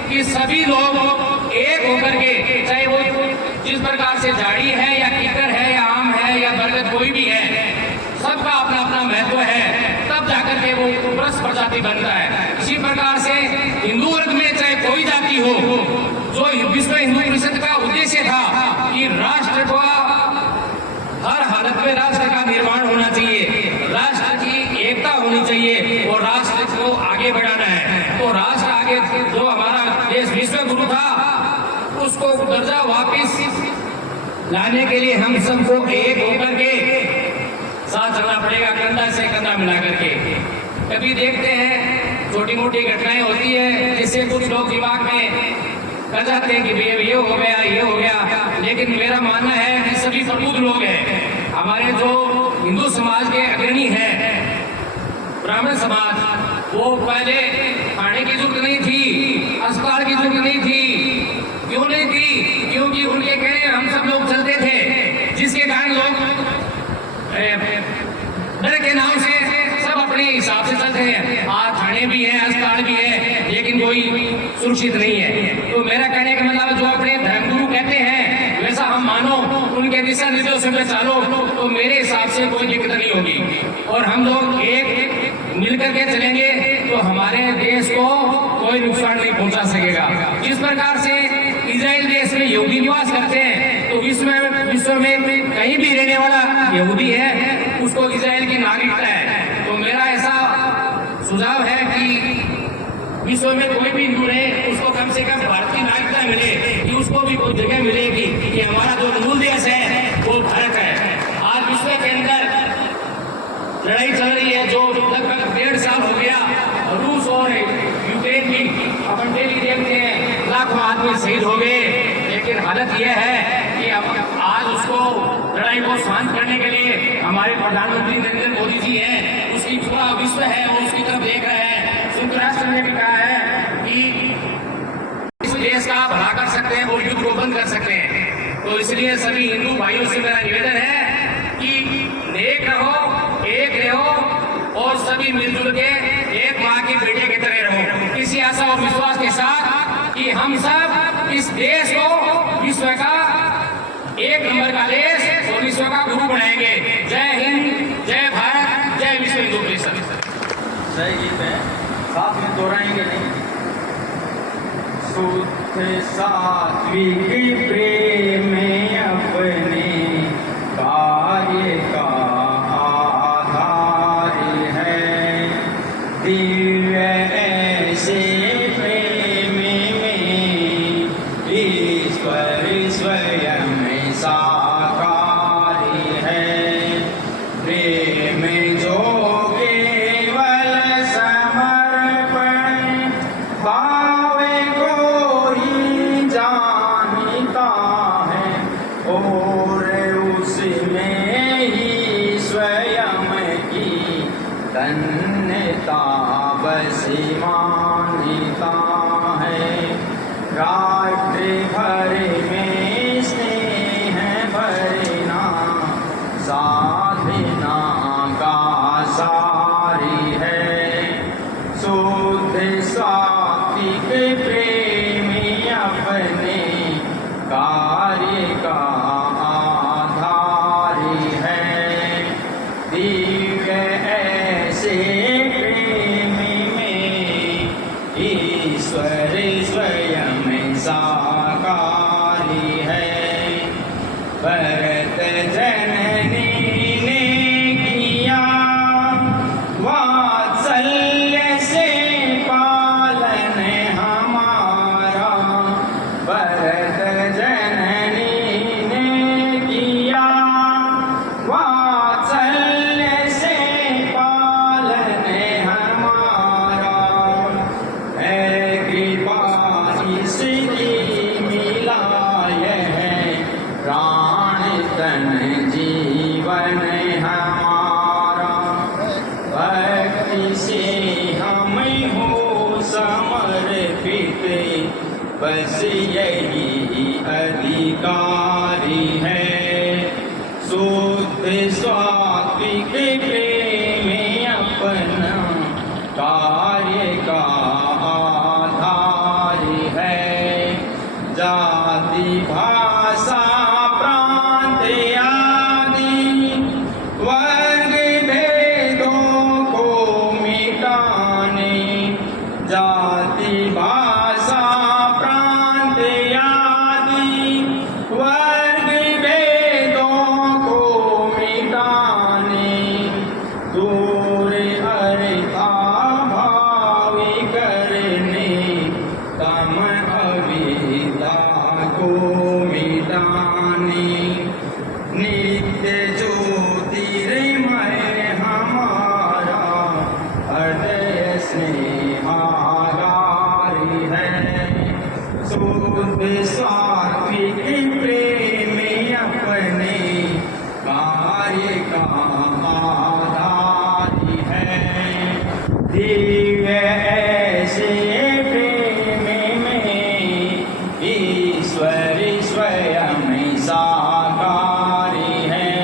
कि सभी लोग एक होकर के, चाहे वो जिस प्रकार से झाड़ी है या किक्कर है या आम है या बरगद कोई भी है, सबका अपना अपना महत्व है, तब जाकर के वो वृक्ष प्रजाति बनता है। इसी प्रकार से हिंदू वर्ग में चाहे कोई जाति हो, जो विश्व हिंदू परिषद का उद्देश्य था कि राष्ट्र को हर हालत में राष्ट्र का निर्माण होना चाहिए, राष्ट्र की एकता होनी चाहिए और राष्ट्र को आगे बढ़ाना है। तो राष्ट्र आगे जो हमारा देश विश्व गुरु था उसको दर्जा वापिस लाने के लिए हम सबको एक होकर के साथ चलना पड़ेगा, कंधा से कंधा मिला करके। कभी देखते हैं छोटी मोटी घटनाएं होती है, जिससे कुछ लोग दिमाग में कर जाते हैं कि ये हो गया, ये हो गया, लेकिन मेरा मानना है कि सभी प्रबुद्ध लोग हैं। हमारे जो हिंदू समाज के अग्रणी हैं, ब्राह्मण समाज, वो पहले खाने की जरूरत नहीं थी, अस्पताल की जरूरत नहीं थी। क्यों नहीं थी? क्योंकि उनके कहने हम सब लोग चलते थे, जिसके कारण लोग डर के नाम से सब अपने हिसाब से चलते हैं। आज थाने भी है, अस्पताल भी है, लेकिन कोई सुरक्षित नहीं है। तो मेरा कहने का मतलब जो अपने धर्मगुरु कहते हैं वैसा हम मानो, उनके दिशा निर्देशों में चालो, तो मेरे हिसाब से कोई दिक्कत नहीं होगी। और हम लोग एक मिलकर के चलेंगे तो हमारे देश को कोई नुकसान नहीं पहुंचा सकेगा। जिस प्रकार से इजराइल देश में यहूदी निवास करते हैं, तो विश्व में कहीं भी रहने वाला यहूदी है उसको इजराइल की नागरिकता है। तो मेरा ऐसा सुझाव है कि विश्व में कोई भी हिंदू रहे उसको कम से कम भारत की नागरिकता मिले, कि उसको भी कोई जगह मिलेगी कि हमारा जो मूल देश है वो भारत है। आज विश्व के अंदर लड़ाई चल रही है जो लगभग 1.5 साल हो गया, रूस और यूक्रेन की, अपन डेली देखते हैं लाखों आदमी शहीद हो गए, लेकिन हालत यह है कि आज उसको लड़ाई को शांत करने के लिए हमारे प्रधानमंत्री नरेंद्र मोदी जी हैं, उसकी पूरा विश्व है वो उसकी तरफ देख रहे हैं। संयुक्त राष्ट्र ने भी कहा है कि इस देश का भला कर सकते हैं, वो युद्ध को बंद कर सकते हैं। तो इसलिए सभी हिंदू भाइयों से मेरा निवेदन है कि नेक रहो, एक रहो, सभी मिलजुल के एक माँ के बेटे की तरह रहो। इसी आशा और विश्वास के साथ कि हम सब इस देश को विश्व का एक नंबर का देश और विश्व का गुरु बनाएंगे। जय हिंद, जय भारत, जय विश्व हिंदू परिषद। जय गीत है, साथ में दोहराएंगे नहीं। शुद्ध सात्विक प्रेम अपने कार्य का आधार है। दिव्य ऐसे प्रेम में ईश्वर स्वयं साकार है। प्रेम जो केवल समर्पण भाव को ही जानता है और उसमें ही स्वयं की धन्यता बसी मानता है। राष्ट्र भर में स्नेह भरना साधना का सारी है। शुद्ध सात्विक प्रेम अपने कार्य का आधार है। दिव्य ऐसे प्रेम में ईश्वर स्वयं साकारी है। भरत जननी ने किया वात्सल्य से पालन हमारा। भरत जननी ने किया वात्सल्य से पालन हमारा। है कृपा इसकी मिला यह प्राण तन जीवन हमारा। भक्ति से हम हो समर्पित बस यही अधिकारी है। शुद्ध सात्विक प्रेम अपना कार्य का आधार है। जाति भाषा प्रांत आदि वर्ग भेदों को मिटाने। जाति भाषा प्रांत आदि वर्ग भेदों को मिटाने। दूर अर्थाभावी करने तम अविद्या को मिटाने। नित्य ज्योतिर्मय हमारा हृदय स्नेहागार है। शुद्ध सात्विक प्रेम अपने कार्य का आधार है। दिव्य ऐसे प्रेम में ईश्वर स्वयं साकार है।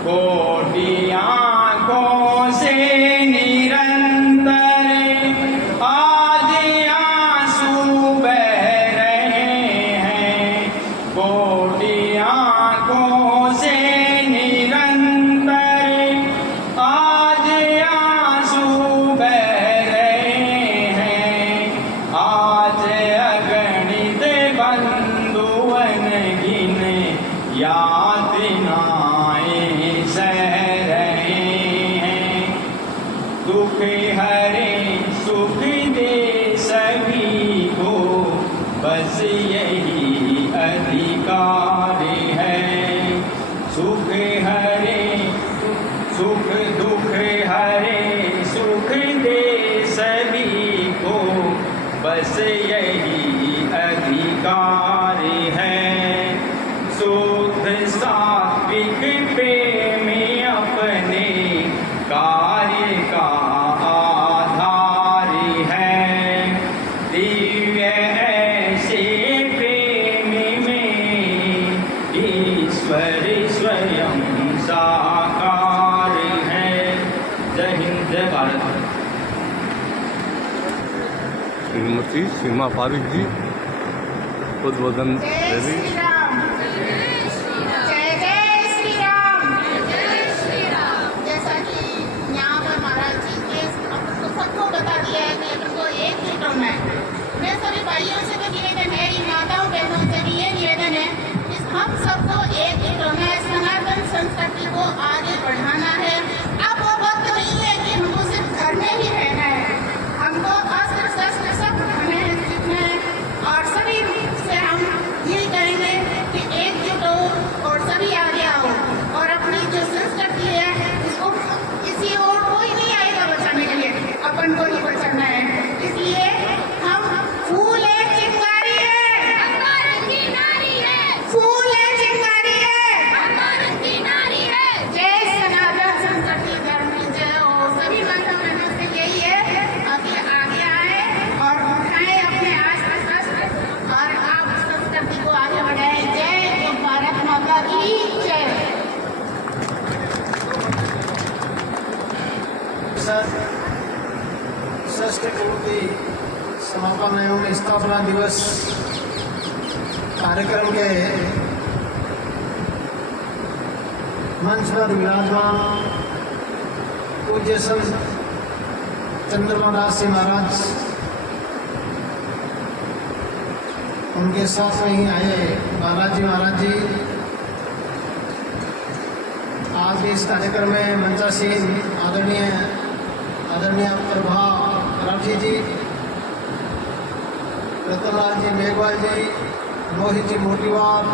कोटि आँखों से निरंतर आज आंसू बह रहे हैं। कोटि आँखों से निरंतर आज आंसू बह रहे हैं। आज अगणित बंधुअन गिन यातनाएं सह रहे हैं। दुख हरे सुख दे सभी को बस यही अधिकार है। सुख हरे सुख दुख हरे सुख दे सभी को बस यही अधिकार है। शुद्ध सात्विक प्रेम अपने कार्य का आधार है। दिव्य ऐसे प्रेम में ईश्वर स्वयं साकार है। जय हिंद, जय भारत। श्रीमती सीमा पारिक जी उद्बोधन देवी। जैसा कि यहाँ पर महाराज जी ने आपको सबको बता दिया है कि अपन को एक जुट होना है। मैं सभी भाइयों से भी निवेदन है, माताओं बहनों से भी ये निवेदन है कि हम सबको एक जुट होना है, सनातन संस्कृति को आगे बढ़ाना है। अब वो वक्त नहीं है कि हमको सिर्फ घर में ही रहना है, हमको अस्त्र शस्त्र सब हमें सीखना है और सभी से हम यही करेंगे कि एकजुट हो और सभी आगे आओ और अपनी जो संस्कृति है इसको किसी और कोई नहीं आएगा बचाने के लिए, अपन को ही बचाना है। इसलिए हम फूल है चिंगारी है, भारत की नारी है, फूल है चिंगारी है, भारत की नारी है। जय सनातन संस्कृति धर्म की जय हो। सभी माता बहनों से यही है अभी आगे आए और उठाए अपने अस्त्र शस्त्र और आप संस्कृति को आगे बढ़ाए। जय भारत माता की जय। षष्ठ मूर्ति समापन एवं स्थापना दिवस कार्यक्रम के मंच पर विराजमान पूज्य संत चंद्रमा दास जी महाराज, उनके साथ में ही आए बालाजी महाराज जी, आज भी इस कार्यक्रम में मंचासीन आदरणीय प्रभा राठी जी, रतनलाल जी मेघवाल जी, मोहित जी मोटीवाल,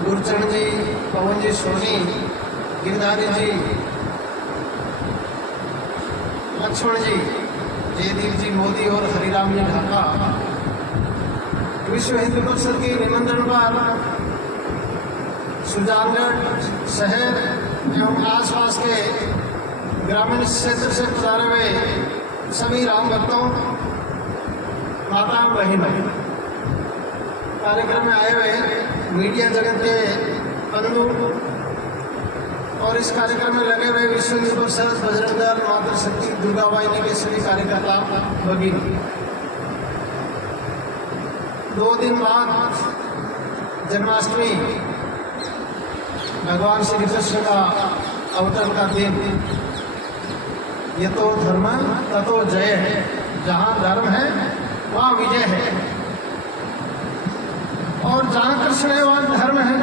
गुरचरण जी, पवन जी सोनी, गिरधारी जी, लक्ष्मण जी, जयदीप जी मोदी और हरिराम जी ढाका विश्व हिंदू परिषद के निमंत्रण पर सुजानगढ़ शहर एवं आसपास के ग्रामीण क्षेत्र से पधारे हुए सभी राम भक्तों, माताओं, बहनों, कार्यक्रम में आए हुए मीडिया जगत के बंधु और इस कार्यक्रम में लगे हुए विश्व हिंदू परिषद, बजरंग दल, मातृशक्ति, दुर्गा वाहिनी के सभी कार्यकर्ता भगिनी। 2 दिन बाद जन्माष्टमी, भगवान श्री कृष्ण का अवतरण का दिन। ये तो धर्म ततो जय है, जहाँ धर्म है वहाँ विजय है और जहाँ कृष्ण है वहाँ धर्म है।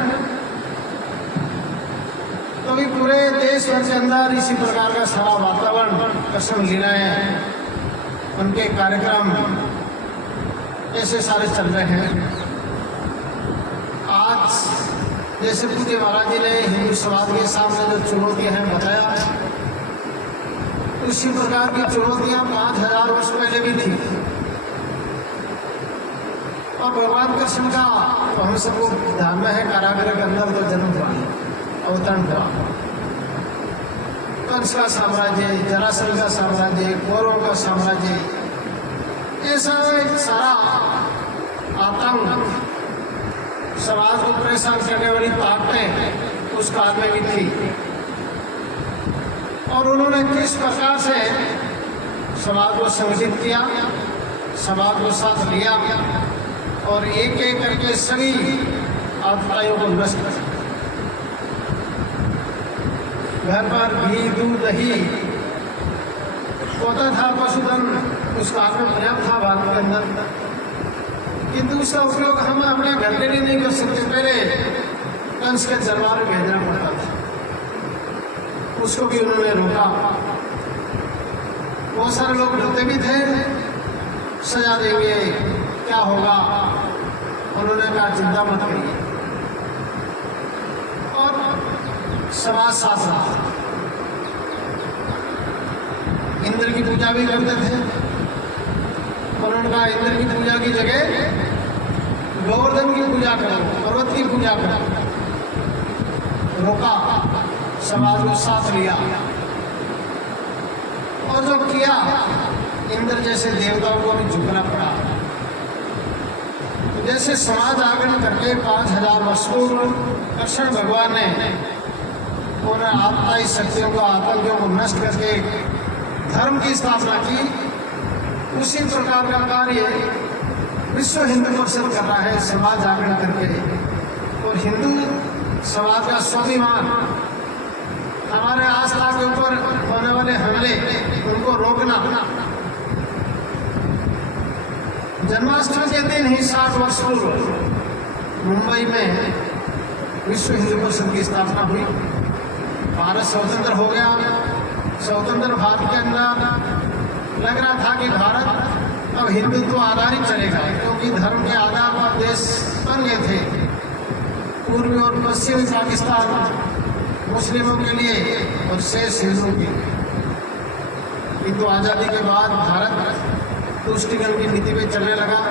तो भी पूरे देश भर के अंदर इसी प्रकार का सारा वातावरण, कृष्ण लीलाएं, उनके कार्यक्रम ऐसे सारे चल रहे हैं। आज जैसे पूज्य महाराज जी ने हिंदू समाज के सामने जो चुनौतियां हैं बताया, उसी प्रकार की चुनौतियां 5000 वर्ष पहले भी थी और भगवान कृष्ण का तो हम सबको ध्यान में है, कारागृह के अंदर तो जन्म हुआ, अवतरण हुआ। कंस का साम्राज्य, जरासंध का साम्राज्य, कौरवों का साम्राज्य, ऐसा एक सारा आतंक, समाज को परेशान करने वाली ताकतें उस काल में भी थी और उन्होंने किस प्रकार से समाज को संगठित किया, समाज को साथ लिया और एक एक करके सभी आपदाओं को नष्ट कर। घर पर घी, दूध, दही होता था, पशुधन उस काल में पर्याप्त था भारत के अंदर, किंतु उसका उपयोग हम अपने घर के लिए नहीं कर सकते। पहले कंस के दरबार में भेजना पड़ता था, उसको भी उन्होंने रोका। बहुत सारे लोग डरते भी थे, सजा देंगे, क्या होगा, उन्होंने कहा चिंता मत करिए और समाज साथ रहा। इंद्र की पूजा भी करते थे, उन्होंने कहा इंद्र की पूजा की जगह गोवर्धन की पूजा करो, पर्वत की पूजा करो। रोका, समाज को साथ लिया और जो किया, इंद्र जैसे देवताओं को भी झुकना पड़ा। जैसे समाज आग्रह करके 5000 वर्ष पूर्व कृष्ण भगवान ने उन्हें आत्माई शक्तियों को, आतंकियों को नष्ट करके धर्म की स्थापना की, उसी प्रकार का कार्य विश्व हिंदू परिषद कर रहा है, समाज जागरण करके। और हिंदू समाज का स्वाभिमान, हमारे आस्था के ऊपर होने वाले हमले, उनको रोकना। जन्माष्टमी के दिन ही 60 वर्ष पूर्व मुंबई में विश्व हिंदू परिषद की स्थापना हुई। भारत स्वतंत्र हो गया। स्वतंत्र भारत के अंदर लग रहा था कि भारत अब हिंदुत्व आधारित चलेगा, क्योंकि धर्म के आधार पर देश बन गए थे। पूर्वी और पश्चिमी पाकिस्तान मुस्लिमों के लिए और शेष हिंदुओं के लिए। किंतु आज़ादी के बाद भारत तुष्टिकरण की नीति पे चलने लगा।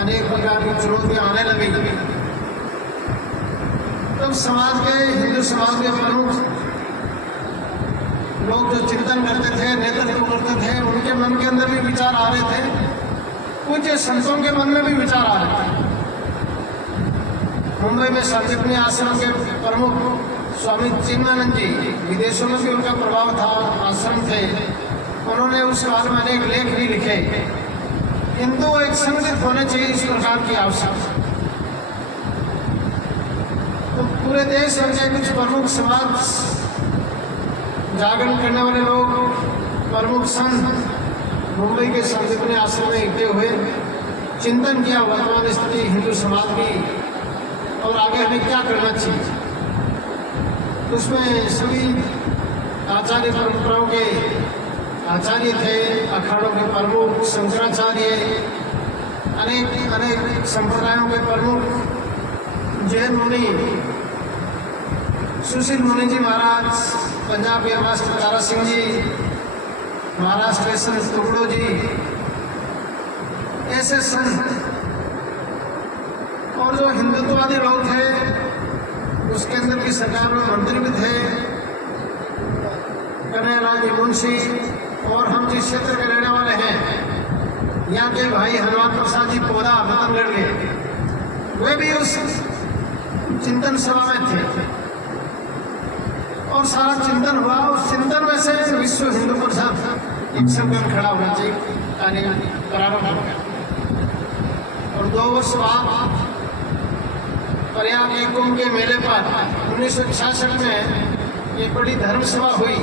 अनेक प्रकार की चुनौतियां आने लगी। तब समाज के, हिंदू समाज के प्रमुख लोग जो चिंतन करते थे, नेतृत्व करते थे, उनके मन के अंदर भी विचार आ रहे थे। कुछ संतों के मन में भी विचार आ रहे थे। मुंबई में संजीवनी आश्रम के प्रमुख स्वामी चिन्मयानंद जी, विदेशों में भी उनका प्रभाव था, आश्रम थे। उन्होंने उस काल में अनेक लेख भी लिखे। हिंदू एक संगठित होने चाहिए, इस प्रकार की आवश्यकता। तो पूरे देश भर के कुछ प्रमुख समाज जागरण करने वाले लोग, प्रमुख संत मुंबई के संजीवनी आश्रम में इकट्ठे हुए, चिंतन किया वर्तमान स्थिति हिंदू समाज की और आगे हमें क्या करना चाहिए। उसमें सभी आचार्य परंपराओं के आचार्य थे, अखाड़ों के प्रमुख, शंकराचार्य, अनेक संप्रदायों के प्रमुख, जैन मुनि, सुशील मुनि जी महाराज, पंजाब के मास्टर तारा सिंह जी, महाराष्ट्र के संत टुकड़ो जी, ऐसे संत और जो हिंदुत्ववादी लोग थे, उसके अंदर की सरकार में मंत्री भी थे, कन्हैयालाल जी मुंशी। और हम जिस क्षेत्र के रहने वाले हैं, यहाँ के भाई हनुमान प्रसाद जी पोदा मतनगढ़ के, वे भी उस चिंतन सभा में थे। और सारा चिंतन हुआ। उस चिंतन में से विश्व हिंदू परिषद एक संगठन खड़ा होना चाहिए, कार्य प्रारंभ हो गया। और 2 वर्ष बाद प्रयाग के कुंभ के मेले पर 1966 में एक बड़ी धर्म सभा हुई।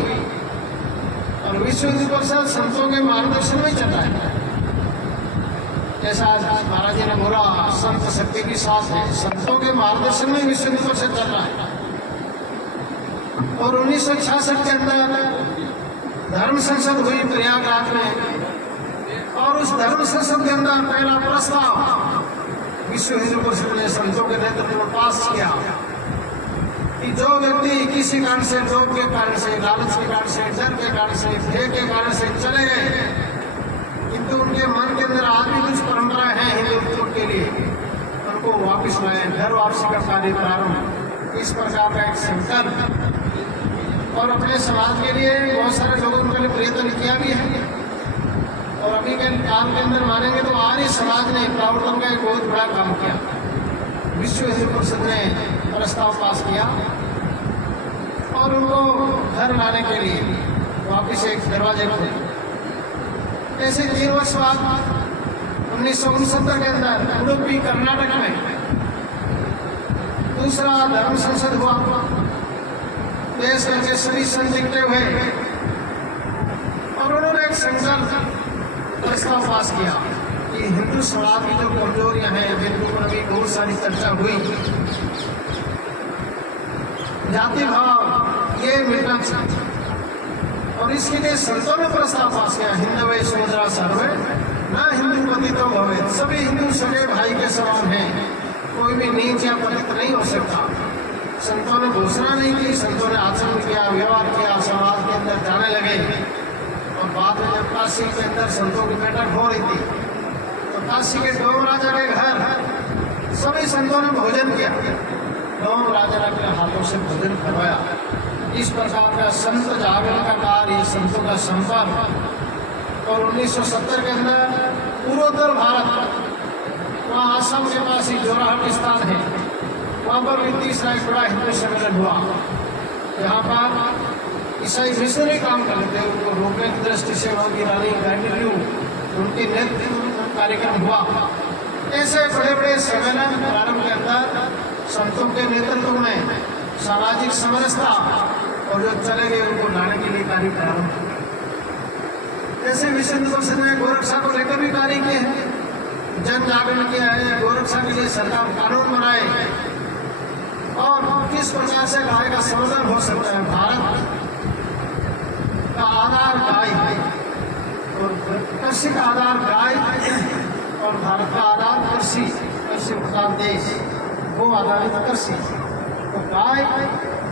और विश्व हिंदू परिषद संतों के मार्गदर्शन में चल रहा है। जैसा आज महाराज जी ने बोला, संत शक्ति की साथ है, संतों के मार्गदर्शन में विश्व हिंदू परिषद चल रहा है। और 1966 के अंदर धर्म संसद हुई प्रयागराज में। और उस धर्म संसद के अंदर पहला प्रस्ताव विश्व हिंदू परिषद ने संतों के नेतृत्व में पास किया कि जो व्यक्ति किसी कारण से, लोभ के कारण से, लालच के कारण से, डर के कारण से, भय के कारण से चले गए, किंतु उनके मन के अंदर आज भी कुछ परंपराएं हैं हिंदुत्व के लिए, उनको वापस लाए, घर वापसी का कार्य प्रारंभ। इस प्रकार का एक संकल्प। और अपने समाज के लिए बहुत सारे लोगों के लिए प्रयत्न किया भी है। और अभी के काल के अंदर मानेंगे तो आर्य समाज ने प्रवर्तन का एक बहुत बड़ा काम किया। विश्व हिंदू परिषद ने प्रस्ताव पास किया और उनको घर लाने के लिए वापिस एक दरवाजे खोले। ऐसे 3 वर्ष बाद 1969 के अंदर उडुपी कर्नाटक में दूसरा धर्म संसद हुआ। देश भर के सभी संत इकट्ठे हुए और उन्होंने एक संकल्प प्रस्ताव पास किया कि हिंदू समाज की जो कमजोरियां हैं, जिनके ऊपर अभी बहुत सारी चर्चा हुई, जाति भाव, ये मिटना चाहिए। और इसके लिए संतों ने प्रस्ताव पास किया, हिंदवे सोदरा सर्वे न हिंदू पतितो भवेत्। सभी हिंदू सगे भाई के समान हैं, कोई भी नीच या पतित नहीं हो सकता। संतों ने घोषणा नहीं की, संतों ने आचरण किया, व्यवहार किया, समाज के अंदर जाने लगे। और बाद में जब काशी के अंदर संतों की बैठक हो रही थी, तो काशी के डोम राजा के घर सभी संतों ने भोजन किया। डोम राजा ने अपने हाथों से भोजन करवाया। इस प्रकार का संत जागरण का कार्य, संतों का संपर्क। और 1970 के अंदर पूर्वोत्तर भारत, वहाँ आसाम के पास ही जोराहट स्थान है, वहाँ पर भी तीसरा एक बड़ा हिंदू सम्मेलन हुआ। यहाँ पर ईसाई मिशनरी काम करते थे, उनको रोकने की दृष्टि से वहाँ की रानी गांधी उनके नेतृत्व में कार्यक्रम हुआ। ऐसे बड़े बड़े सम्मेलन प्रारंभ के अंदर संतों के नेतृत्व में सामाजिक समरसता और जो चले गए उनको लाने के लिए कार्य प्रारंभ हुआ। जैसे विश्व हिंदू परिषद ने गोरक्षा को लेकर भी कार्य किए हैं, जन जागरण किया है, गोरक्षा के लिए सरकार कानून बनाए और किस प्रकार से गाय का संवर्धन हो सकता है। भारत का आधार गाय और कृषि का आधार गाय और भारत का आधार कृषि प्रधान देश, वो आधारित कृषि। तो गाय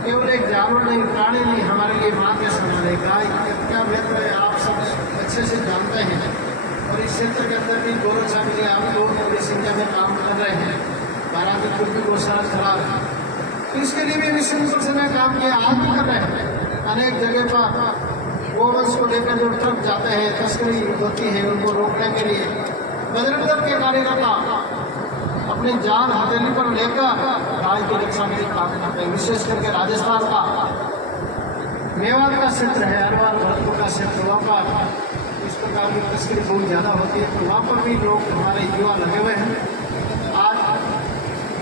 केवल एक जानवर नहीं, प्राणी नहीं, हमारे लिए माँ के समान है। गाय क्या महत्व है आप सब अच्छे से जानते हैं और इस क्षेत्र के अंदर भी गोरक्षा के लिए आप लोग बड़ी संख्या में काम कर रहे हैं। बारातीपुर भी गौशाला चला रहे हैं, तो इसके लिए भी विश्व हिंदू परिषद ने काम किया, आज भी कर रहे हैं। अनेक जगह पर गोवंश को लेकर जो ट्रक जाते हैं, तस्करी होती है, उनको रोकने के लिए बजरंग दल के कार्यकर्ता अपनी जान हथेली पर लेकर गाय की रक्षा के लिए काम करते हैं। विशेष करके राजस्थान का मेवाड़ का क्षेत्र है, अलवर भरतपुर का क्षेत्र, वहाँ पर इस प्रकार की तस्करी बहुत ज़्यादा होती है, तो वहाँ पर भी लोग हमारे युवा लगे हुए हैं। आज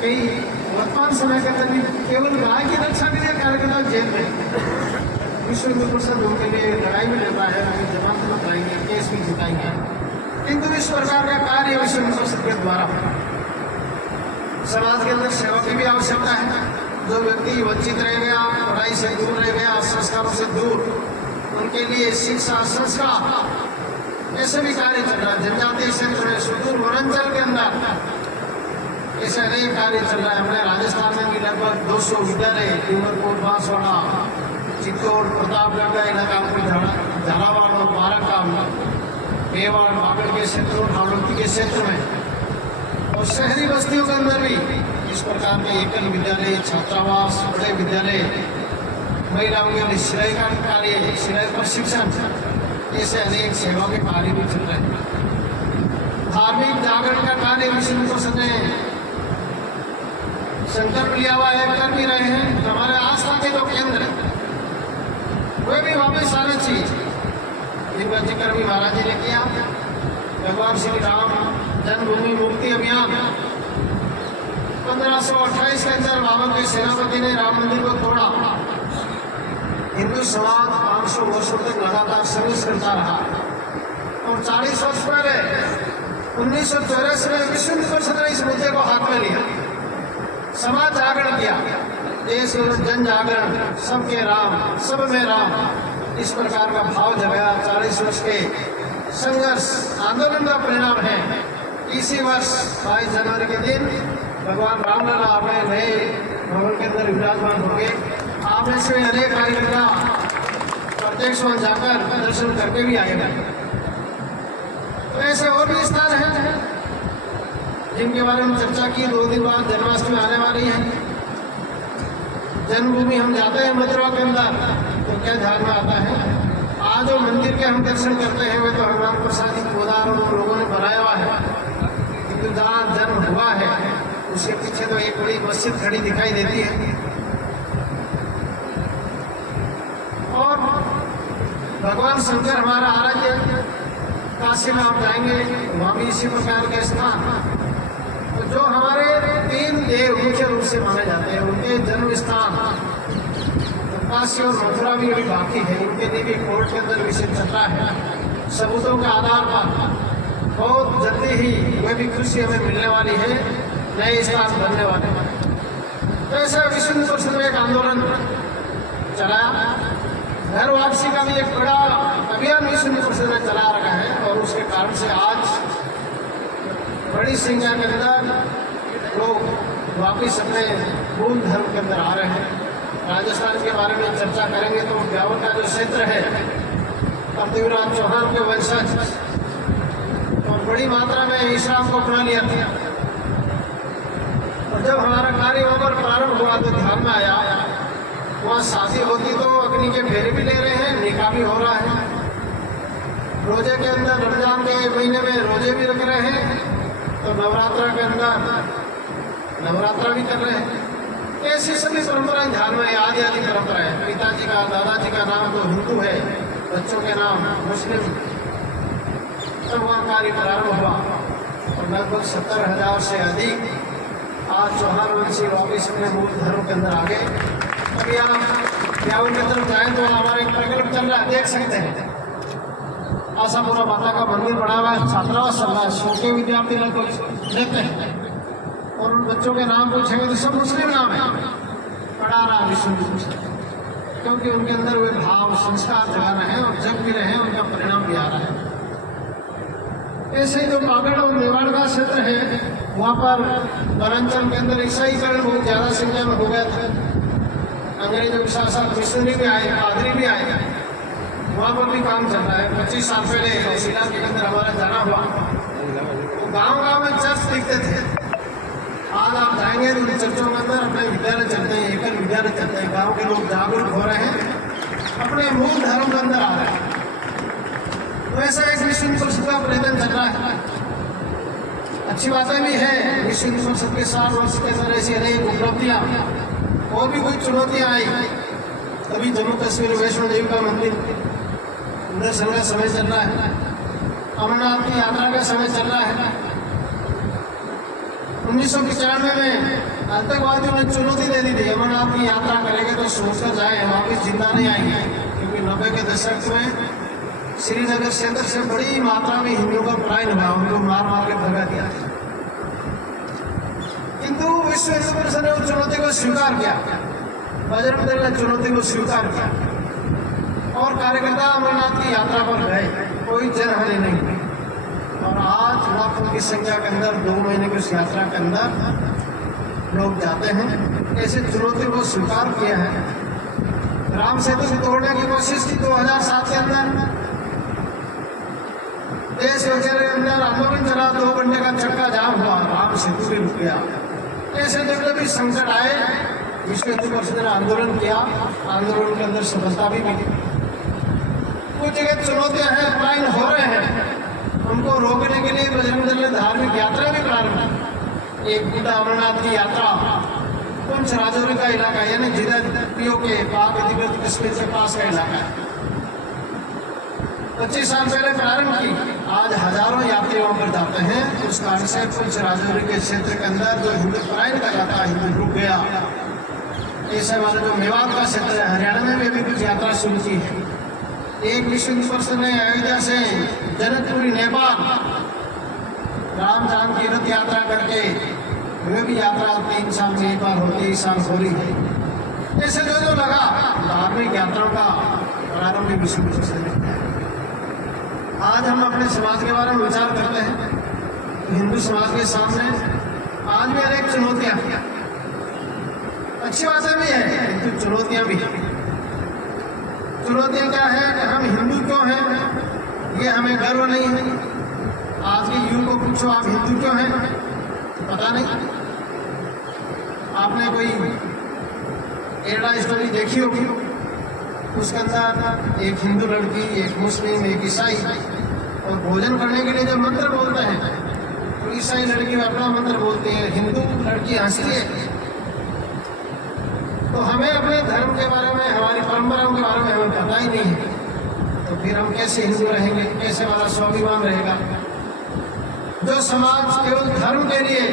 कई वर्तमान समय के अंदर भी केवल गाय की रक्षा के लिए कार्यकर्ता जेल में विश्व हिंदू परिषद उनके लिए लड़ाई में लेता है, उनकी जमानत में कराएंगे, केस भी जिताएंगे। किंतु इस प्रकार का कार्य विश्व हिंदू परिषद के द्वारा समाज के अंदर सेवा की भी आवश्यकता है। जो व्यक्ति वंचित रह गया, पढ़ाई से दूर रह गया, संस्कारों से दूर, उनके लिए शिक्षा संस्कार ऐसे भी कार्य चल रहा है। जनजातीय क्षेत्र में, सुदूर वनांचल के अंदर ऐसे अनेक कार्य चल रहा है। हमने राजस्थान में भी लगभग 200 विद्यालय, डूंगरपुर, बांसवाड़ा, चित्तौड़, प्रतापगढ़ का इलाका, झालावाड़ और बाराका, मेवाड़, बागड़ के क्षेत्र और बागमती के क्षेत्र में और शहरी बस्तियों के अंदर भी इस प्रकार के एकल विद्यालय, छात्रावास, बड़े विद्यालय, महिलाओं के लिए सिलाई का कार्य, सिलाई प्रशिक्षण, ऐसे अनेक सेवा के कार्य भी चल रहे हैं। धार्मिक जागरण का कार्य विश्व हिंदू परिषद ने संकल्प लिया हुआ है, कर भी रहे हैं। हमारे आस्था के जो केंद्र वे भी वापस आना चाहिए, जिनका जिक्र भी महाराज जी ने किया। भगवान श्री राम जन्मभूमि मुक्ति अभियान 1528 के अंदर बाबर के सेनापति ने राम मंदिर को तोड़ा। हिंदू समाज 500 वर्षों तक लगातार संघर्ष करता रहा और 40 वर्ष पहले 1984 में विश्व हिंदू परिषद ने इस मुद्दे को हाथ में लिया, समाज जागरण किया, देश जन जागरण, सबके राम, सब में राम, इस प्रकार का भाव जगाया। 40 वर्ष के संघर्ष आंदोलन का परिणाम है इसी वर्ष 22 जनवरी के दिन भगवान रामलला अपने नए भवन के अंदर विराजमान हो गए। आप में से अनेक कार्यकर्ता प्रत्यक्ष वहां जाकर दर्शन करके भी आए हैं। तो ऐसे और भी स्थान हैं जिनके बारे में चर्चा की। 2 दिन बाद जन्माष्टमी आने वाली है। जन्मभूमि हम जाते हैं मथुरा के अंदर, तो क्या ध्यान में आता है? आज जो मंदिर के हम दर्शन करते हैं वे तो हनुमान प्रसाद जी पोदार और लोगों ने बनाया हुआ है, किंतु जहाँ जन्म हुआ है उसके पीछे तो एक बड़ी मस्जिद खड़ी दिखाई देती है। और भगवान शंकर हमारा आराध्य, काशी में आप जाएंगे वहाँ भी इसी प्रकार के स्थान, तो जो हमारे 3 देव मुख्य रूप से माने जाते हैं उनके जन्म स्थान काशी और मथुरा भी अभी बाकी है। उनके लिए भी कोर्ट के अंदर विषय चल रहा है। सबूतों के आधार पर बहुत जल्दी ही वे भी खुशी हमें मिलने वाली है, नए स्थान बनने वाले हैं। तो ऐसा विश्व हिंदू परिषद में एक आंदोलन चलाया। घर वापसी का भी एक बड़ा अभियान विश्व हिंदू परिषद ने चला रखा है और उसके कारण से आज बड़ी संख्या के अंदर लोग वापिस अपने मूल धर्म के अंदर आ रहे हैं। राजस्थान के बारे में चर्चा करेंगे तो ब्यावर का जो क्षेत्र है, पृथ्वीराज चौहान के वंशज और बड़ी मात्रा में इस्लाम को अपना लिया था। और जब हमारा कार्य वहाँ पर प्रारंभ हुआ तो ध्यान में आया वहाँ शादी होती तो अग्नि के फेरे भी ले रहे हैं, निकाह भी हो रहा है, रोजे के अंदर रमजान के महीने में रोजे भी रख रहे हैं, तो नवरात्रा के अंदर नवरात्रा भी कर रहे हैं। ऐसी सभी परंपराएं ध्यान में, आदि आदि परंपराएं, पिताजी का दादाजी का नाम तो हिंदू है, बच्चों के नाम मुस्लिम, तब वहाँ कार्य प्रारंभ हुआ और लगभग 70,000 से अधिक आज चौहान वंशी वापिस अपने मूल धर्म के अंदर आ गए। अब यहाँ ब्यावन की तरफ जाए तो हमारा एक प्रकल्प चल रहा है, देख सकते हैं। आशापुरा माता का मंदिर बना हुआ है, छात्रावास चल रहा है, छोटे विद्यार्थी लगभग रहते हैं और उन बच्चों के नाम पूछेंगे तो सब मुस्लिम नाम है, पढ़ा रहा विश्व, क्योंकि उनके अंदर वे भाव संस्कार जगा रहे हैं और जग भी रहे हैं, उनका परिणाम भी आ रहा है। ऐसे जो कागड़ और मेवाड़ का क्षेत्र है, वहाँ पर वनांचल के अंदर ईसाईकरण बहुत ज़्यादा संख्या में हो गया था। अंग्रेजों के साथ साथ मिशनरी भी आए, पादरी भी आए, वहाँ पर भी काम चल रहा है। 25 साल पहले शिला के अंदर हमारा जाना हुआ तो गाँव में चर्च दिखते थे। आज आप जाएंगे तो उन चर्चों के अंदर अपने विद्यालय चलते हैं, एकल विद्यालय चलते हैं। गाँव के लोग जागरूक हो रहे हैं, अपने मूल धर्म के अंदर आ रहे हैं। तो ऐसा एक विश्व हिंदू परिषद का प्रयत्न चल रहा है। अच्छी बातें भी है, विश्व हिंदू परिषद के 60 वर्ष के अंदर ऐसी अनेक उपलब्धियाँ और भी कुछ चुनौतियाँ आई। अभी जम्मू कश्मीर वैष्णो देवी का मंदिर दर्शन का समय चल रहा है, अमरनाथ की यात्रा का समय चल रहा है। 1995 में आतंकवादियों ने चुनौती दे दी थी, अमरनाथ की यात्रा करेंगे तो सोचकर जाए, वापिस जिंदा नहीं आएंगे, क्योंकि 90 के दशक में श्रीनगर क्षेत्र से बड़ी मात्रा में हिंदुओं का पलायन हुआ, उनको मार मार के भगा दिया। किंतु विश्व हिंदू परिषद ने उस चुनौती को स्वीकार किया, बजरंग दल ने चुनौती को स्वीकार किया और कार्यकर्ता अमरनाथ की यात्रा पर गए, कोई जनहानि नहीं हुई। और आज लाखों की संख्या के अंदर 2 महीने की उस यात्रा के अंदर लोग जाते हैं। ऐसे चुनौती को स्वीकार किया है। राम सेतु से तोड़ने की कोशिश की 2007 के अंदर, देश वगैरह के अंदर आंदोलन चला, 2 घंटे का चक्का जाम हुआ, राम सेतु भी रुक गया। ऐसे जब भी संकट आए, विश्व हिंदू परिषद ने आंदोलन किया, आंदोलन के अंदर सफलता भी मिली। कुछ जगह चुनौतियां हैं, पलायन हो रहे हैं, उनको रोकने के लिए बजरंग दल ने धार्मिक यात्रा भी प्रारंभ की। एक बूढ़ा अमरनाथ की यात्रा पुंछ राजौरी का इलाका यानी जिला पीओ के पाक अधिकृत कश्मीर के पास का इलाका है, 25 साल पहले प्रारंभ की। आज हजारों यात्री वहां पर जाते हैं। उस कारण से पुंछ राजौरी के क्षेत्र के अंदर जो हिंदू पलायन का जाता है, हिंदू रुक गया। ऐसे हमारे जो मेवात का क्षेत्र है, हरियाणा में भी कुछ यात्रा शुरू की है। एक विश्व हिंदू परिषद ने अयोध्या से जनकपुरी नेपाल राम जानकी रथ यात्रा करके वे भी यात्रा 3 साल में एक बार होती है, इस साल हो रही है। ऐसे जो लगा धार्मिक यात्राओं का प्रारंभ विश्व हिंदू परिषद ने किया। आज हम अपने समाज के बारे में विचार करते हैं तो हिंदू समाज के सामने आज भी अनेक चुनौतियां, अच्छी बातें भी है किंतु चुनौतियां भी हैं। चुनौतियां क्या है कि हम हिंदू क्यों हैं, ये हमें गर्व नहीं है। आज के युग को पूछो आप हिंदू क्यों हैं, पता नहीं। आपने कोई एड़ा स्टोरी देखी होगी, उसके अंदर एक हिंदू लड़की, एक मुस्लिम, एक ईसाई और भोजन करने के लिए जब मंत्र बोलते हैं तो ईसाई लड़की अपना मंत्र बोलती है, हिंदू लड़की हंसती है। तो हमें अपने धर्म के बारे में, हमारी परंपराओं के बारे में हमें पता ही नहीं है, तो फिर हम कैसे हिंदू रहेंगे, कैसे हमारा स्वाभिमान रहेगा। जो समाज केवल धर्म के लिए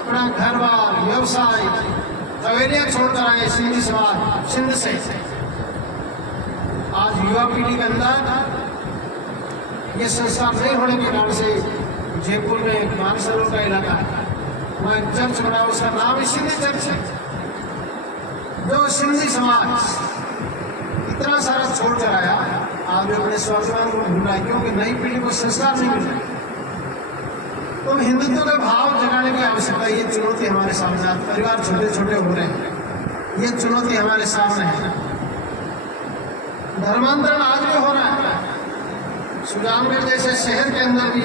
अपना घर बार, व्यवसाय, हवेलियां छोड़कर आए, सिंधी समाज सिंध से, आज युवा पीढ़ी के अंदर ये संस्कार नहीं होने के कारण से जयपुर में एक मानसरोवर का इलाका है, वहाँ एक चर्च बना, उसका नाम ही सिंधी चर्च है। जो सिंधी समाज इतना सारा छोड़ कर आया, आज भी अपने स्वाभिमान को भूला, क्योंकि नई पीढ़ी को संस्कार नहीं मिल रहा। तो हिंदुत्व के भाव जगाने की आवश्यकता है। ये चुनौती हमारे सामने है, परिवार छोटे छोटे हो रहे हैं, ये चुनौती हमारे सामने है। धर्मांतरण आज भी हो रहा है। सुजानगढ़ जैसे शहर के अंदर भी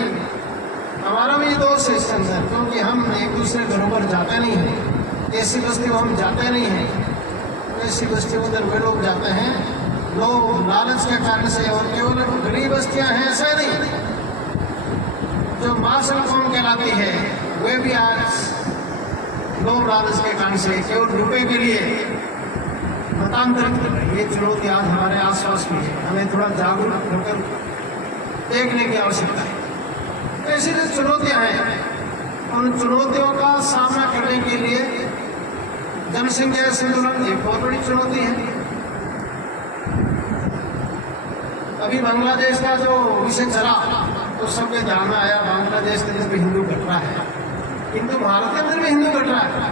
हमारा भी दोष है इसके अंदर, क्योंकि हम एक दूसरे घरों पर जाते नहीं हैं। ऐसी बस्ती में हम जाते नहीं हैं, ऐसी बस्तियों के अंदर वे लोग जाते हैं, लोग लालच के कारण से, और केवल गरीब बस्तियां हैं ऐसा नहीं, जो मार्शल कौम कहलाती है वे भी आज लोग लालच के कारण से केवल रुपए के लिए मतांतरित। ये चुनौती आज हमारे आसपास भी है, हमें थोड़ा जागरूक होकर देखने की आवश्यकता है। ऐसी जो चुनौतियां हैं, उन चुनौतियों का सामना करने के लिए जनसंख्या संतुलन एक बहुत बड़ी चुनौती है। अभी बांग्लादेश का जो विषय चला तो सबके ध्यान में आया, बांग्लादेश के अंदर भी हिंदू घट रहा है, किंतु भारत के अंदर भी हिंदू घट रहा है।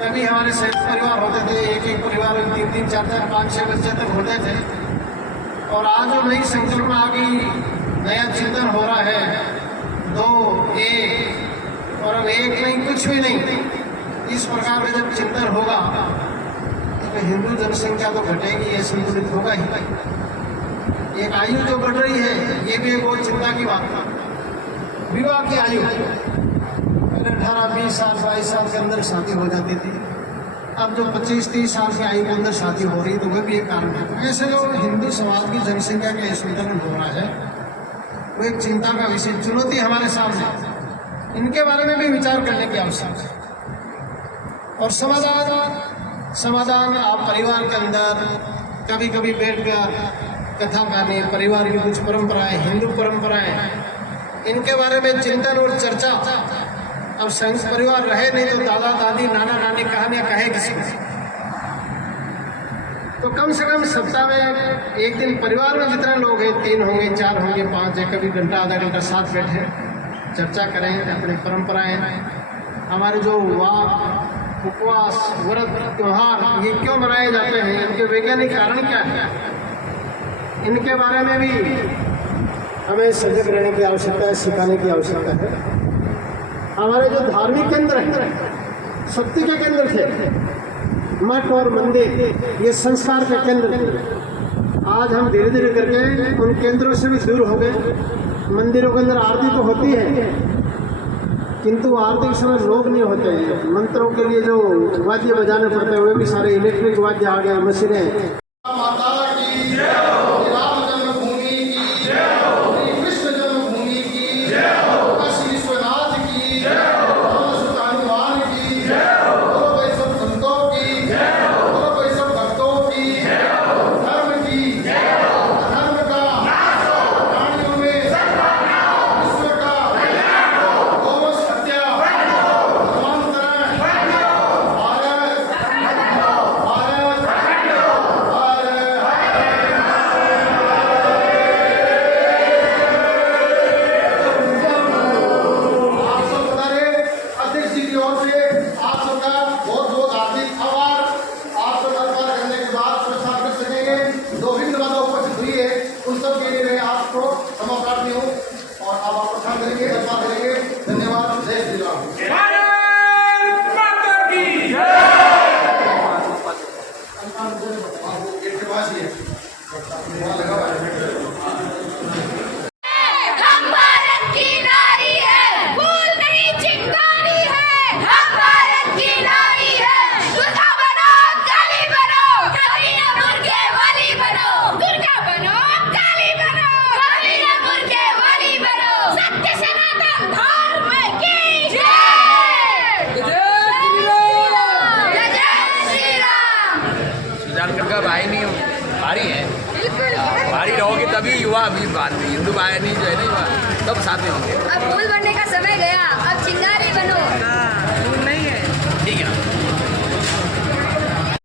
कभी हमारे संयुक्त परिवार होते थे, एक एक परिवार में 3-3, 4-4, 5-6 बच्चे तक होते थे, और आज जो नई संकल्पना आ गई, नया चिंतन हो रहा है, 2, 1 और अब एक नहीं कुछ भी नहीं, इस प्रकार का जब चिंतन होगा तो हिंदू जनसंख्या तो घटेगी, ये संतुलित होगा ही। एक आयु जो बढ़ रही है, ये भी एक बहुत चिंता की बात है। विवाह की आयु पहले 18, 20 साल, 22 साल के अंदर शादी हो जाती थी, अब जो 25, 30 साल की आयु के अंदर शादी हो रही है, तो वह भी एक कारण है। ऐसे जो हिंदू समाज की जनसंख्या का संतुलन हो रहा है, वो एक चिंता का विषय, चुनौती हमारे सामने, इनके बारे में भी विचार करने की आवश्यकता है। और समाधान आप परिवार के अंदर कभी कभी बैठकर कथा गाने, परिवार की कुछ परंपराएं, हिंदू परंपराएं, इनके बारे में चिंतन और चर्चा। अब संयुक्त परिवार रहे नहीं तो दादा दादी, नाना नानी कहानियां कहे किसी को, तो कम से कम सप्ताह में एक दिन परिवार में जितने लोग हैं, 3 होंगे, 4 होंगे, 5 है, कभी घंटा आधा घंटा साथ बैठे चर्चा करें अपनी परंपराएं, हमारे जो उपवास, व्रत, त्योहार ये क्यों मनाए जाते हैं, इनके वैज्ञानिक कारण क्या है, इनके बारे में भी हमें सजग रहने की आवश्यकता है, सिखाने की आवश्यकता है। हमारे जो धार्मिक केंद्र हैं, शक्ति के केंद्र थे, मठ और मंदिर, ये संस्कार के केंद्र थे। आज हम धीरे धीरे करके उन केंद्रों से भी दूर हो गए। मंदिरों के अंदर आरती तो होती है, किंतु आरती के समय लोग नहीं होते हैं। मंत्रों के लिए जो वाद्य बजाने पड़ते हैं, वे भी सारे इलेक्ट्रिक वाद्य आ गए, मशीनें। भारी है, भारी रहोगे तभी युवा भी बात नहीं, हिंदू भाई नहीं जो है ना, युवा सब साथ में होंगे। अब फूल बनने का समय गया, अब चिंगारी